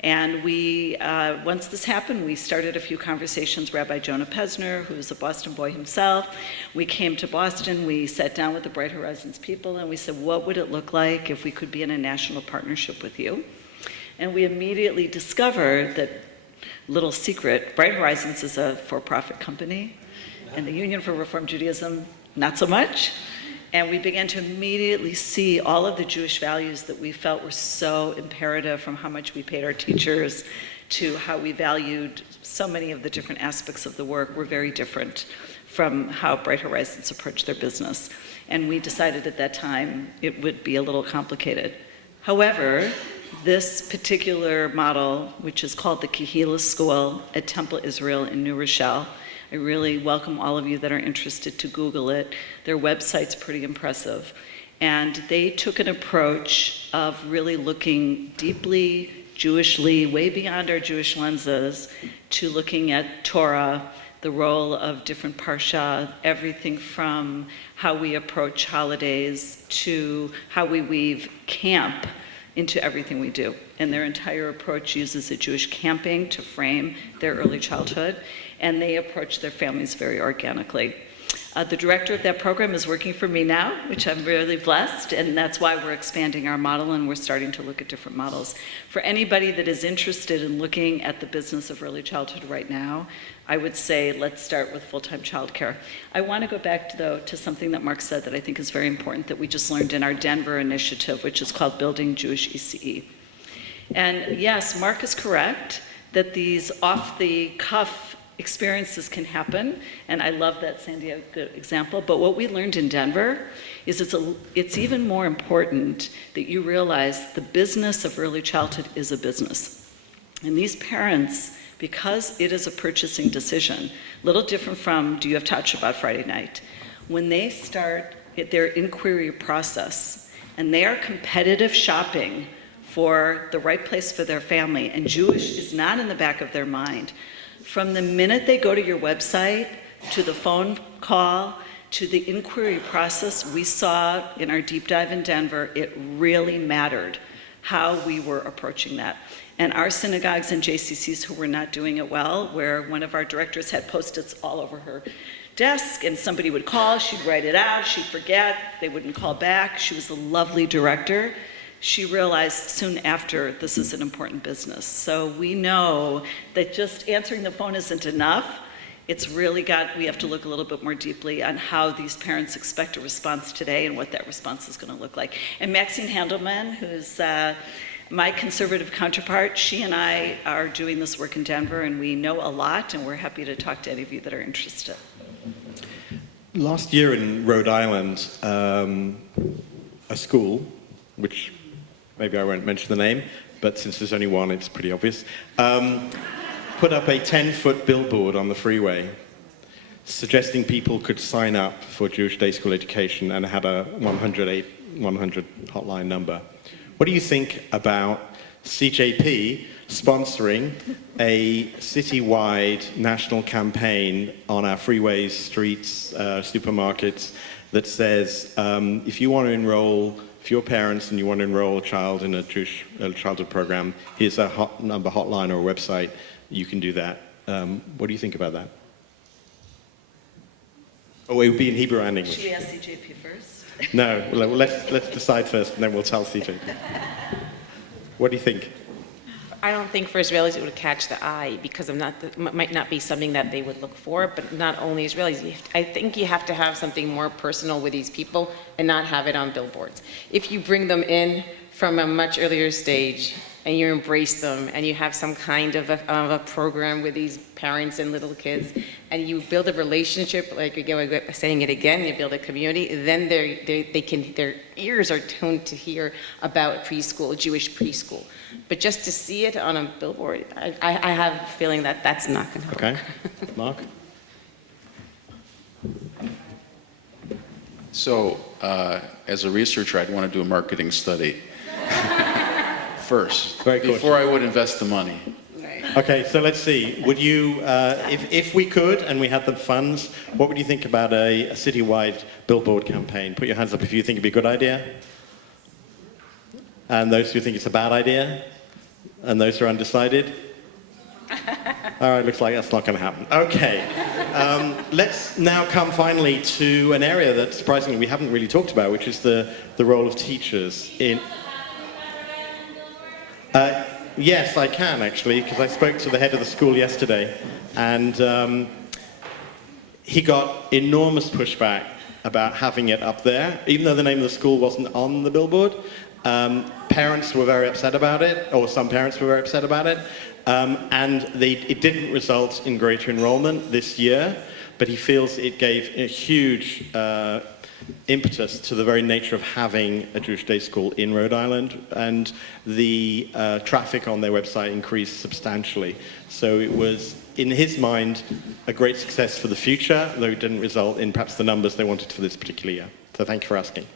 And we, once this happened, we started a few conversations. Rabbi Jonah Pesner, who's a Boston boy himself, we came to Boston, we sat down with the Bright Horizons people, and we said, what would it look like if we could be in a national partnership with you? And we immediately discovered that, little secret, Bright Horizons is a for-profit company, and the Union for Reform Judaism, not so much. And we began to immediately see all of the Jewish values that we felt were so imperative, from how much we paid our teachers to how we valued so many of the different aspects of the work were very different from how Bright Horizons approached their business. And we decided at that time it would be a little complicated. However, this particular model, which is called the Kehillah School at Temple Israel in New Rochelle, I really welcome all of you that are interested to Google it. Their website's pretty impressive. And they took an approach of really looking deeply Jewishly, way beyond our Jewish lenses, to looking at Torah, the role of different parsha, everything from how we approach holidays to how we weave camp into everything we do. And their entire approach uses a Jewish camping to frame their early childhood, and they approach their families very organically. The director of that program is working for me now, which I'm really blessed, and that's why we're expanding our model and we're starting to look at different models. For anybody that is interested in looking at the business of early childhood right now, I would say let's start with full-time childcare. I want to go back to something that Mark said that I think is very important that we just learned in our Denver initiative, which is called Building Jewish ECE. And yes, Mark is correct that these off-the-cuff experiences can happen, and I love that San Diego example, but what we learned in Denver is it's even more important that you realize the business of early childhood is a business. And these parents, because it is a purchasing decision, a little different from do you have Taught Shabbat Friday night, when they start their inquiry process and they are competitive shopping for the right place for their family, and Jewish is not in the back of their mind, from the minute they go to your website, to the phone call, to the inquiry process, we saw in our deep dive in Denver, it really mattered how we were approaching that. And our synagogues and JCCs who were not doing it well, where one of our directors had Post-its all over her desk, and somebody would call, she'd write it out, she'd forget, they wouldn't call back. She was a lovely director. She realized soon after this is an important business. So we know that just answering the phone isn't enough. It's really we have to look a little bit more deeply on how these parents expect a response today and what that response is going to look like. And Maxine Handelman, who's my conservative counterpart, she and I are doing this work in Denver, and we know a lot, and we're happy to talk to any of you that are interested. Last year in Rhode Island, a school, which maybe I won't mention the name, but since there's only one, it's pretty obvious, put up a 10-foot billboard on the freeway suggesting people could sign up for Jewish day school education, and had a 100 hotline number. What do you think about CJP sponsoring a citywide national campaign on our freeways, streets, supermarkets, that says if you want to enroll, if you're parents and you want to enroll a child in a Jewish early childhood program, here's a hotline or a website. You can do that. What do you think about that? Oh, it would be in Hebrew and English. Should we ask CJP first? No, well, let's decide first, and then we'll tell CJ. What do you think? I don't think for Israelis it would catch the eye because of might not be something that they would look for, but not only Israelis. I think you have to have something more personal with these people and not have it on billboards. If you bring them in from a much earlier stage and you embrace them and you have some kind of a program with these parents and little kids and you build a relationship, like again, saying it again, you build a community, then their ears are tuned to hear about preschool, Jewish preschool. But just to see it on a billboard, I have a feeling that that's not going to work. Okay, Mark? So, as a researcher, I'd want to do a marketing study first, Very good. before I would invest the money. Okay, so let's see. Would you, if we could and we had the funds, what would you think about a citywide billboard campaign? Put your hands up if you think it'd be a good idea. And those who think it's a bad idea? And those who are undecided? All right, looks like that's not going to happen. Okay, let's now come finally to an area that surprisingly we haven't really talked about, which is the role of teachers in... Yes, I can actually, because I spoke to the head of the school yesterday, and he got enormous pushback about having it up there, even though the name of the school wasn't on the billboard. Parents were very upset about it, or some parents were very upset about it, and it didn't result in greater enrollment this year, but he feels it gave a huge impetus to the very nature of having a Jewish day school in Rhode Island, and the traffic on their website increased substantially. So it was, in his mind, a great success for the future, though it didn't result in perhaps the numbers they wanted for this particular year. So thank you for asking.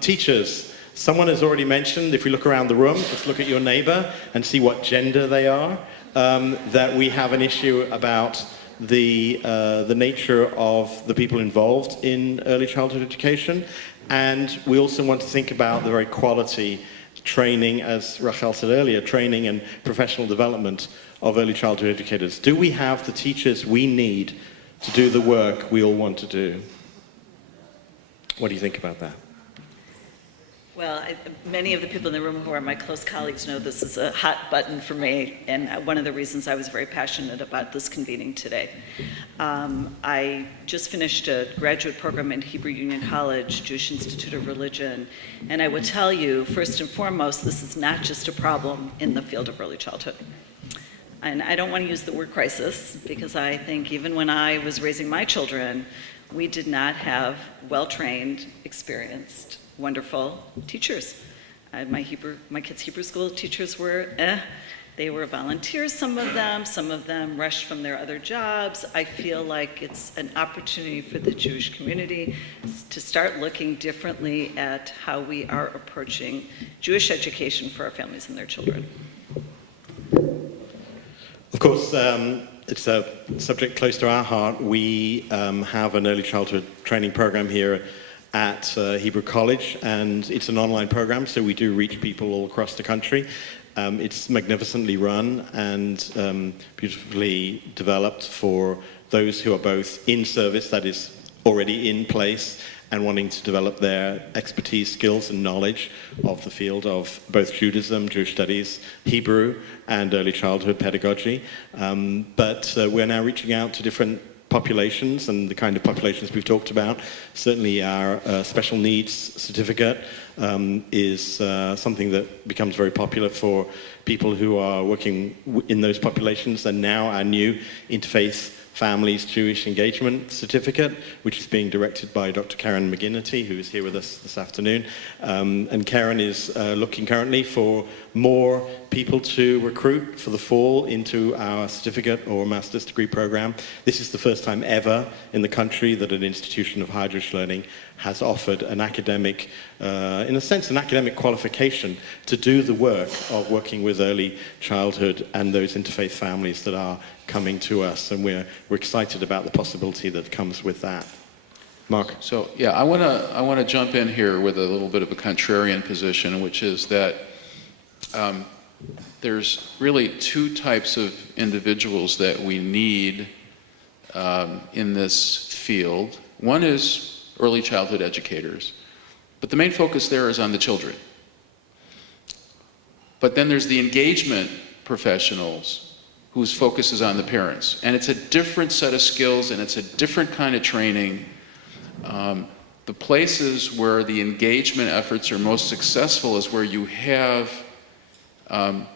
Teachers. Someone has already mentioned, if we look around the room, let's look at your neighbor and see what gender they are, that we have an issue about the nature of the people involved in early childhood education, and we also want to think about the very quality training, as Rachel said earlier, training and professional development of early childhood educators. Do we have the teachers we need to do the work we all want to do? What do you think about that? Well, many of the people in the room who are my close colleagues know this is a hot button for me, and one of the reasons I was very passionate about this convening today. I just finished a graduate program in Hebrew Union College, Jewish Institute of Religion, and I would tell you, first and foremost, this is not just a problem in the field of early childhood. And I don't want to use the word crisis, because I think even when I was raising my children, we did not have well-trained, experienced, wonderful teachers. My kids' Hebrew school teachers were, they were volunteers, some of them rushed from their other jobs. I feel like it's an opportunity for the Jewish community to start looking differently at how we are approaching Jewish education for our families and their children. Of course, it's a subject close to our heart. We have an early childhood training program here at Hebrew College, and it's an online program, so we do reach people all across the country. It's magnificently run and beautifully developed for those who are both in service, that is already in place, and wanting to develop their expertise, skills, and knowledge of the field of both Judaism, Jewish studies, Hebrew, and early childhood pedagogy. But we're now reaching out to different populations, and the kind of populations we've talked about. Certainly our special needs certificate is something that becomes very popular for people who are working in those populations, and now our new Interfaith Families Jewish Engagement Certificate, which is being directed by Dr. Karen McGinnity, who is here with us this afternoon. And Karen is looking currently for more people to recruit for the fall into our certificate or master's degree program. This is the first time ever in the country that an institution of higher Jewish learning has offered an academic, in a sense, an academic qualification to do the work of working with early childhood and those interfaith families that are coming to us, and we're excited about the possibility that comes with that. Mark. So yeah, I want to jump in here with a little bit of a contrarian position, which is that there's really two types of individuals that we need in this field. One is early childhood educators, but the main focus there is on the children. But then there's the engagement professionals whose focus is on the parents. And it's a different set of skills and it's a different kind of training. The places where the engagement efforts are most successful is where you have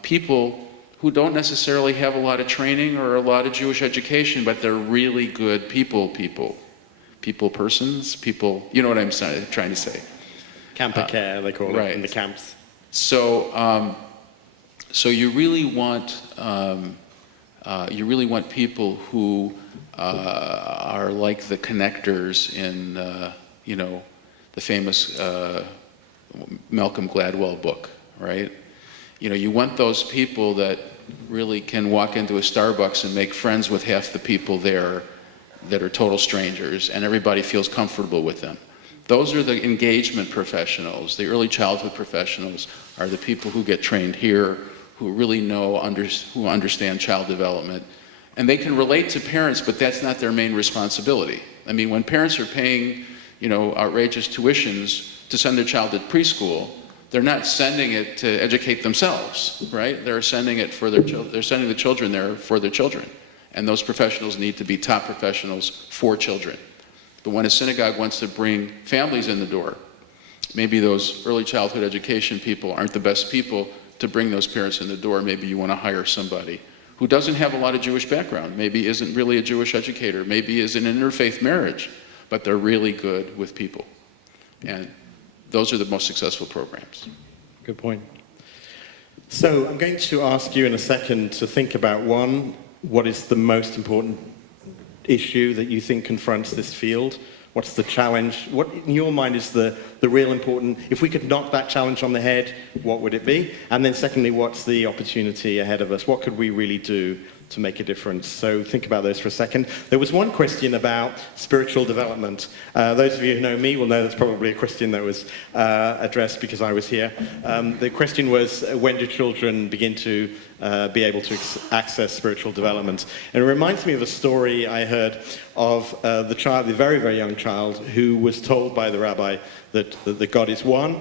people who don't necessarily have a lot of training or a lot of Jewish education, but they're really good people, persons, people, you know what I'm trying to say. Camper care, they call it in the camps. So, so you really want people who are like the connectors in, you know, the famous Malcolm Gladwell book, right? You know, you want those people that really can walk into a Starbucks and make friends with half the people there that are total strangers, and everybody feels comfortable with them. Those are the engagement professionals. The early childhood professionals are the people who get trained here, who really know, who understand child development. And they can relate to parents, but that's not their main responsibility. I mean, when parents are paying, you know, outrageous tuitions to send their child to preschool, they're not sending it to educate themselves, right? They're sending it for their children. They're sending the children there for their children. And those professionals need to be top professionals for children. But when a synagogue wants to bring families in the door, maybe those early childhood education people aren't the best people to bring those parents in the door. Maybe you want to hire somebody who doesn't have a lot of Jewish background, maybe isn't really a Jewish educator, maybe is in an interfaith marriage, but they're really good with people. And those are the most successful programs. Good point. So I'm going to ask you in a second to think about what is the most important issue that you think confronts this field? What's the challenge? What in your mind is the real important, if we could knock that challenge on the head, what would it be? And then secondly, what's the opportunity ahead of us? What could we really do to make a difference? So think about those for a second. There was one question about spiritual development. Those of you who know me will know that's probably a question that was addressed because I was here. The question was, when do children begin to be able to access spiritual development? And it reminds me of a story I heard of the very, very young child who was told by the rabbi that God is one,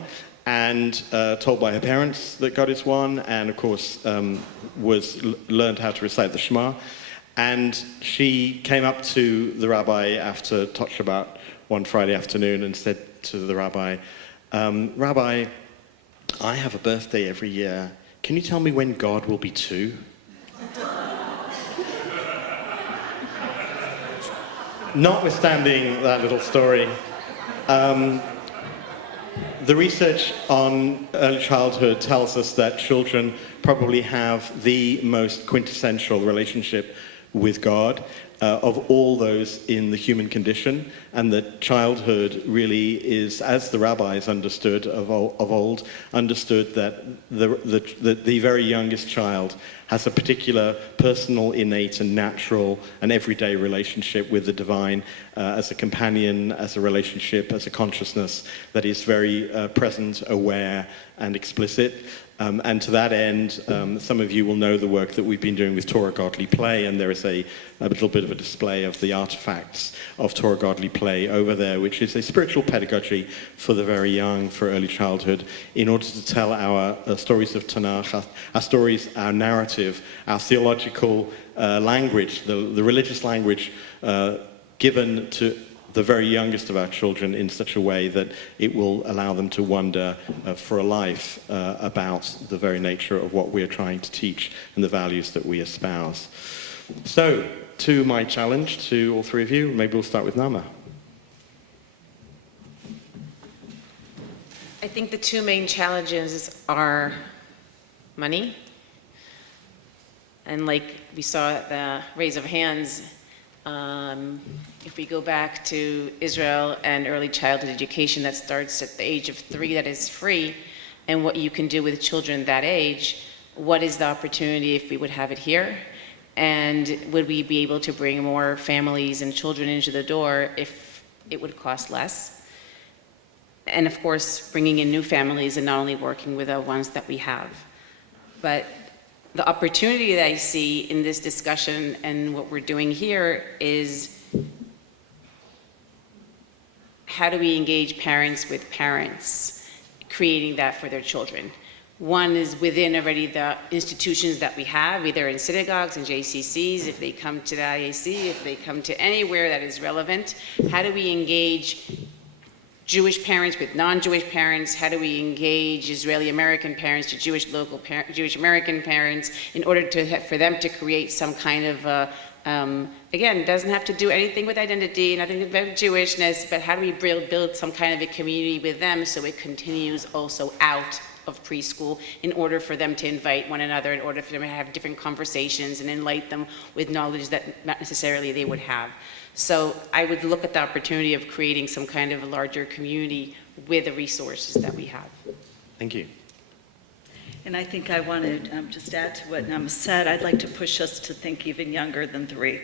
and told by her parents that God is one, and of course learned how to recite the Shema. And she came up to the rabbi after Tot Shabbat one Friday afternoon and said to the rabbi, Rabbi, I have a birthday every year. Can you tell me when God will be two? Notwithstanding that little story, the research on early childhood tells us that children probably have the most quintessential relationship with God of all those in the human condition, and that childhood really is, as the rabbis understood of old, understood that the very youngest child has a particular personal, innate, and natural and everyday relationship with the divine as a companion, as a relationship, as a consciousness that is very present, aware, and explicit. And to that end, some of you will know the work that we've been doing with Torah Godly Play, and there is a little bit of a display of the artifacts of Torah Godly Play over there, which is a spiritual pedagogy for the very young, for early childhood, in order to tell our stories of Tanakh, our stories, our narrative, our theological language, the religious language given to the very youngest of our children in such a way that it will allow them to wonder for a life about the very nature of what we're trying to teach and the values that we espouse. So, to my challenge to all three of you, maybe we'll start with Nama. I think the two main challenges are money, and like we saw at the raise of hands, if we go back to Israel and early childhood education that starts at the age of 3 that is free, and what you can do with children that age, what is the opportunity if we would have it here? And would we be able to bring more families and children into the door if it would cost less. And of course, bringing in new families and not only working with the ones that we have. But the opportunity that I see in this discussion and what we're doing here is how do we engage parents with parents, creating that for their children. One is within already the institutions that we have, either in synagogues and JCCs, if they come to the IAC, if they come to anywhere that is relevant. How do we engage Jewish parents with non-Jewish parents? How do we engage Israeli American parents to Jewish local Jewish American parents in order for them to create some kind of again, it doesn't have to do anything with identity, nothing about Jewishness, but how do we build some kind of a community with them so it continues also out of preschool in order for them to invite one another, in order for them to have different conversations and enlighten them with knowledge that not necessarily they would have. So I would look at the opportunity of creating some kind of a larger community with the resources that we have. Thank you. And I think I want to just add to what Nama said. I'd like to push us to think even younger than 3.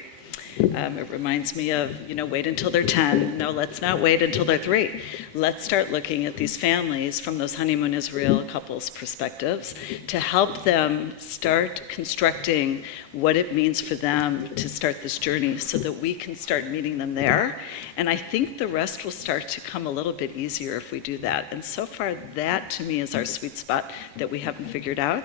It reminds me of, wait until they're 10. No, let's not wait until they're 3. Let's start looking at these families from those honeymoon Israel couples' perspectives to help them start constructing what it means for them to start this journey so that we can start meeting them there. And I think the rest will start to come a little bit easier if we do that. And so far, that to me is our sweet spot that we haven't figured out.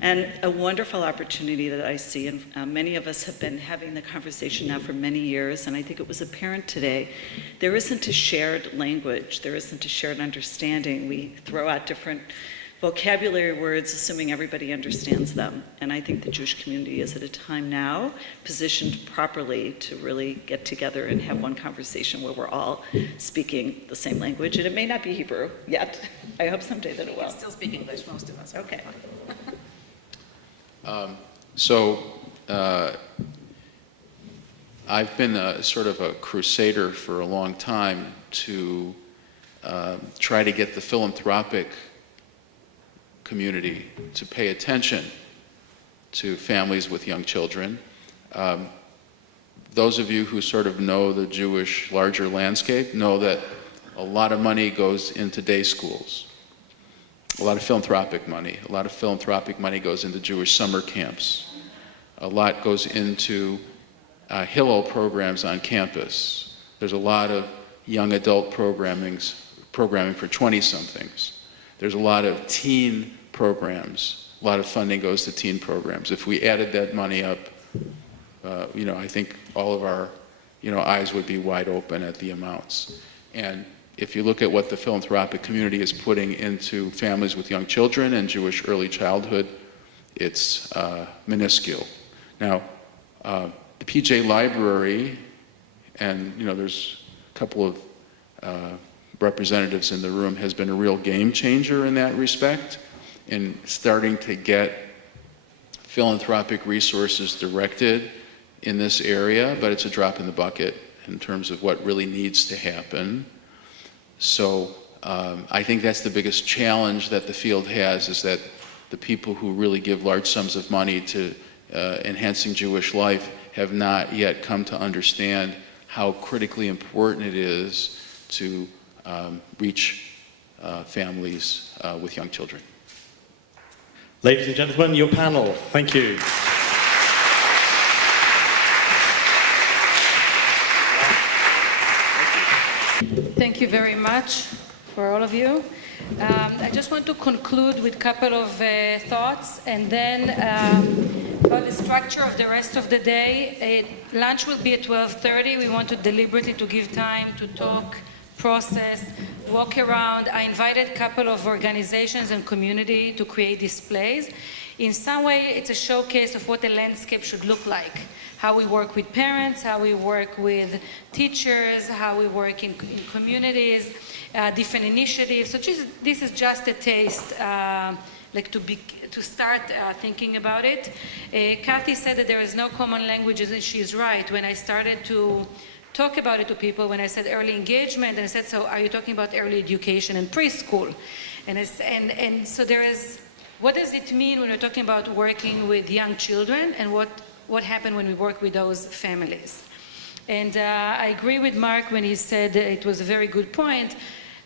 And a wonderful opportunity that I see, and many of us have been having the conversation now for many years, and I think it was apparent today, there isn't a shared language, there isn't a shared understanding. We throw out different vocabulary words, assuming everybody understands them. And I think the Jewish community is at a time now positioned properly to really get together and have one conversation where we're all speaking the same language. And it may not be Hebrew yet. I hope someday that it will. We still speak English, most of us. Okay. I've been sort of a crusader for a long time to try to get the philanthropic community to pay attention to families with young children. Those of you who sort of know the Jewish larger landscape know that a lot of money goes into day schools. A lot of philanthropic money. A lot of philanthropic money goes into Jewish summer camps. A lot goes into Hillel programs on campus. There's a lot of young adult programming for 20-somethings. There's a lot of teen programs. A lot of funding goes to teen programs. If we added that money up, I think all of our, eyes would be wide open at the amounts. And if you look at what the philanthropic community is putting into families with young children and Jewish early childhood, it's minuscule. Now, the PJ Library, and there's a couple of representatives in the room, has been a real game changer in that respect, in starting to get philanthropic resources directed in this area, but it's a drop in the bucket in terms of what really needs to happen. So I think that's the biggest challenge that the field has, is that the people who really give large sums of money to enhancing Jewish life have not yet come to understand how critically important it is to reach families with young children. Ladies and gentlemen, your panel. Thank you. Thank you very much for all of you. I just want to conclude with a couple of thoughts, and then about the structure of the rest of the day. Lunch will be at 12:30. We want to deliberately to give time to talk, process, walk around. I invited a couple of organizations and community to create displays. In some way, it's a showcase of what a landscape should look like. How we work with parents, how we work with teachers, how we work in communities, different initiatives. So this is just a taste, to start thinking about it. Kathy said that there is no common languages, and she's right. When I started to talk about it to people, when I said early engagement, and I said, so are you talking about early education and preschool? And so there is, what does it mean when we're talking about working with young children, and what happened when we work with those families? And I agree with Mark when he said that it was a very good point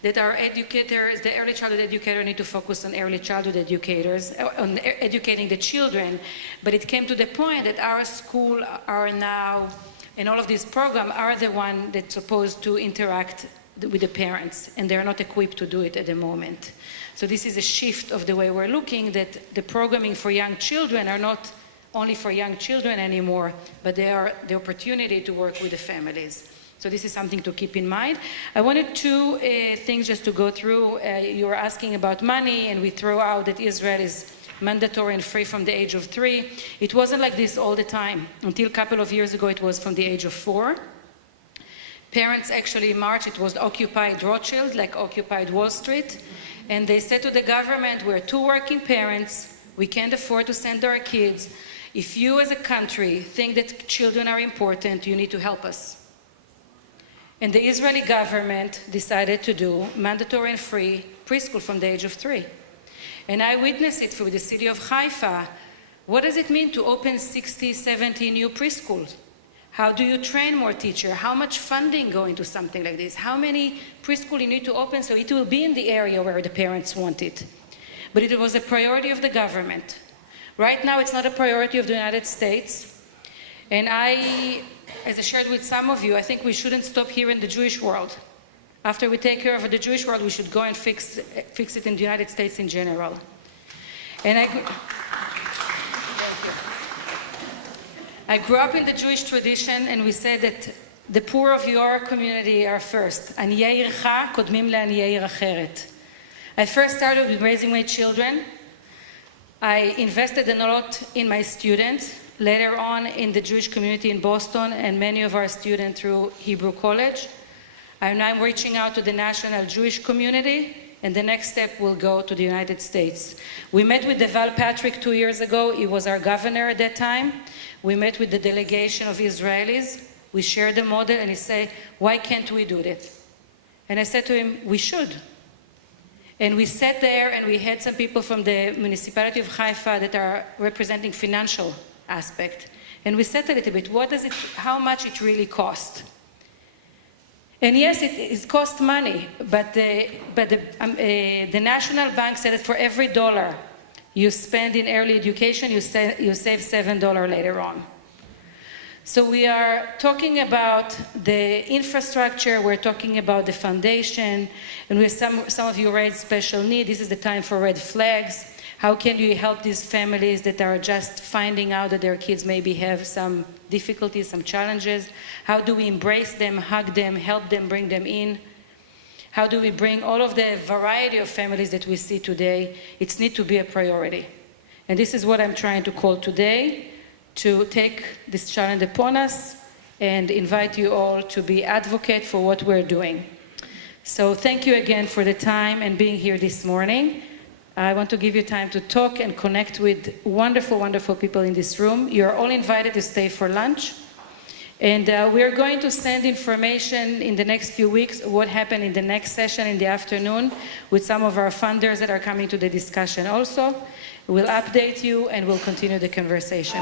that our educators, the early childhood educator, need to focus on early childhood educators, on educating the children. But it came to the point that our school are now, and all of these programs are the one that's supposed to interact with the parents, and they're not equipped to do it at the moment. So this is a shift of the way we're looking, that the programming for young children are not only for young children anymore, but they are the opportunity to work with the families. So this is something to keep in mind. I wanted two things just to go through. You were asking about money, and we throw out that Israel is mandatory and free from the age of 3. It wasn't like this all the time. Until a couple of years ago, it was from the age of 4. Parents actually in March, it was occupied Rothschild, like occupied Wall Street. And they said to the government, we're 2 working parents, we can't afford to send our kids. If you as a country think that children are important, you need to help us. And the Israeli government decided to do mandatory and free preschool from the age of 3. And I witnessed it through the city of Haifa. What does it mean to open 60, 70 new preschools? How do you train more teachers? How much funding go into something like this? How many preschool you need to open so it will be in the area where the parents want it? But it was a priority of the government. Right now, it's not a priority of the United States. And as I shared with some of you, I think we shouldn't stop here in the Jewish world. After we take care of the Jewish world, we should go and fix it in the United States in general. And I grew up in the Jewish tradition, and we said that the poor of your community are first. עניי עירך קודמים לעניי עיר אחרת. I first started with raising my children. I invested a lot in my students, later on in the Jewish community in Boston, and many of our students through Hebrew College. I'm now reaching out to the national Jewish community, and the next step will go to the United States. We met with Deval Patrick 2 years ago. He was our governor at that time. We met with the delegation of Israelis. We shared the model, and he said, why can't we do that? And I said to him, we should. And we sat there, and we had some people from the municipality of Haifa that are representing financial aspect. And we said a little bit, how much it really cost? And yes, it cost money, but the National Bank said that for every $1 you spend in early education, you save $7 later on. So we are talking about the infrastructure, we're talking about the foundation, and some of you raised special need. This is the time for red flags. How can you help these families that are just finding out that their kids maybe have some difficulties, some challenges? How do we embrace them, hug them, help them, bring them in? How do we bring all of the variety of families that we see today? It needs to be a priority. And this is what I'm trying to call today, to take this challenge upon us and invite you all to be advocate for what we're doing. So thank you again for the time and being here this morning. I want to give you time to talk and connect with wonderful, wonderful people in this room. You're all invited to stay for lunch. And we're going to send information in the next few weeks, what happened in the next session in the afternoon with some of our funders that are coming to the discussion also. We'll update you and we'll continue the conversation.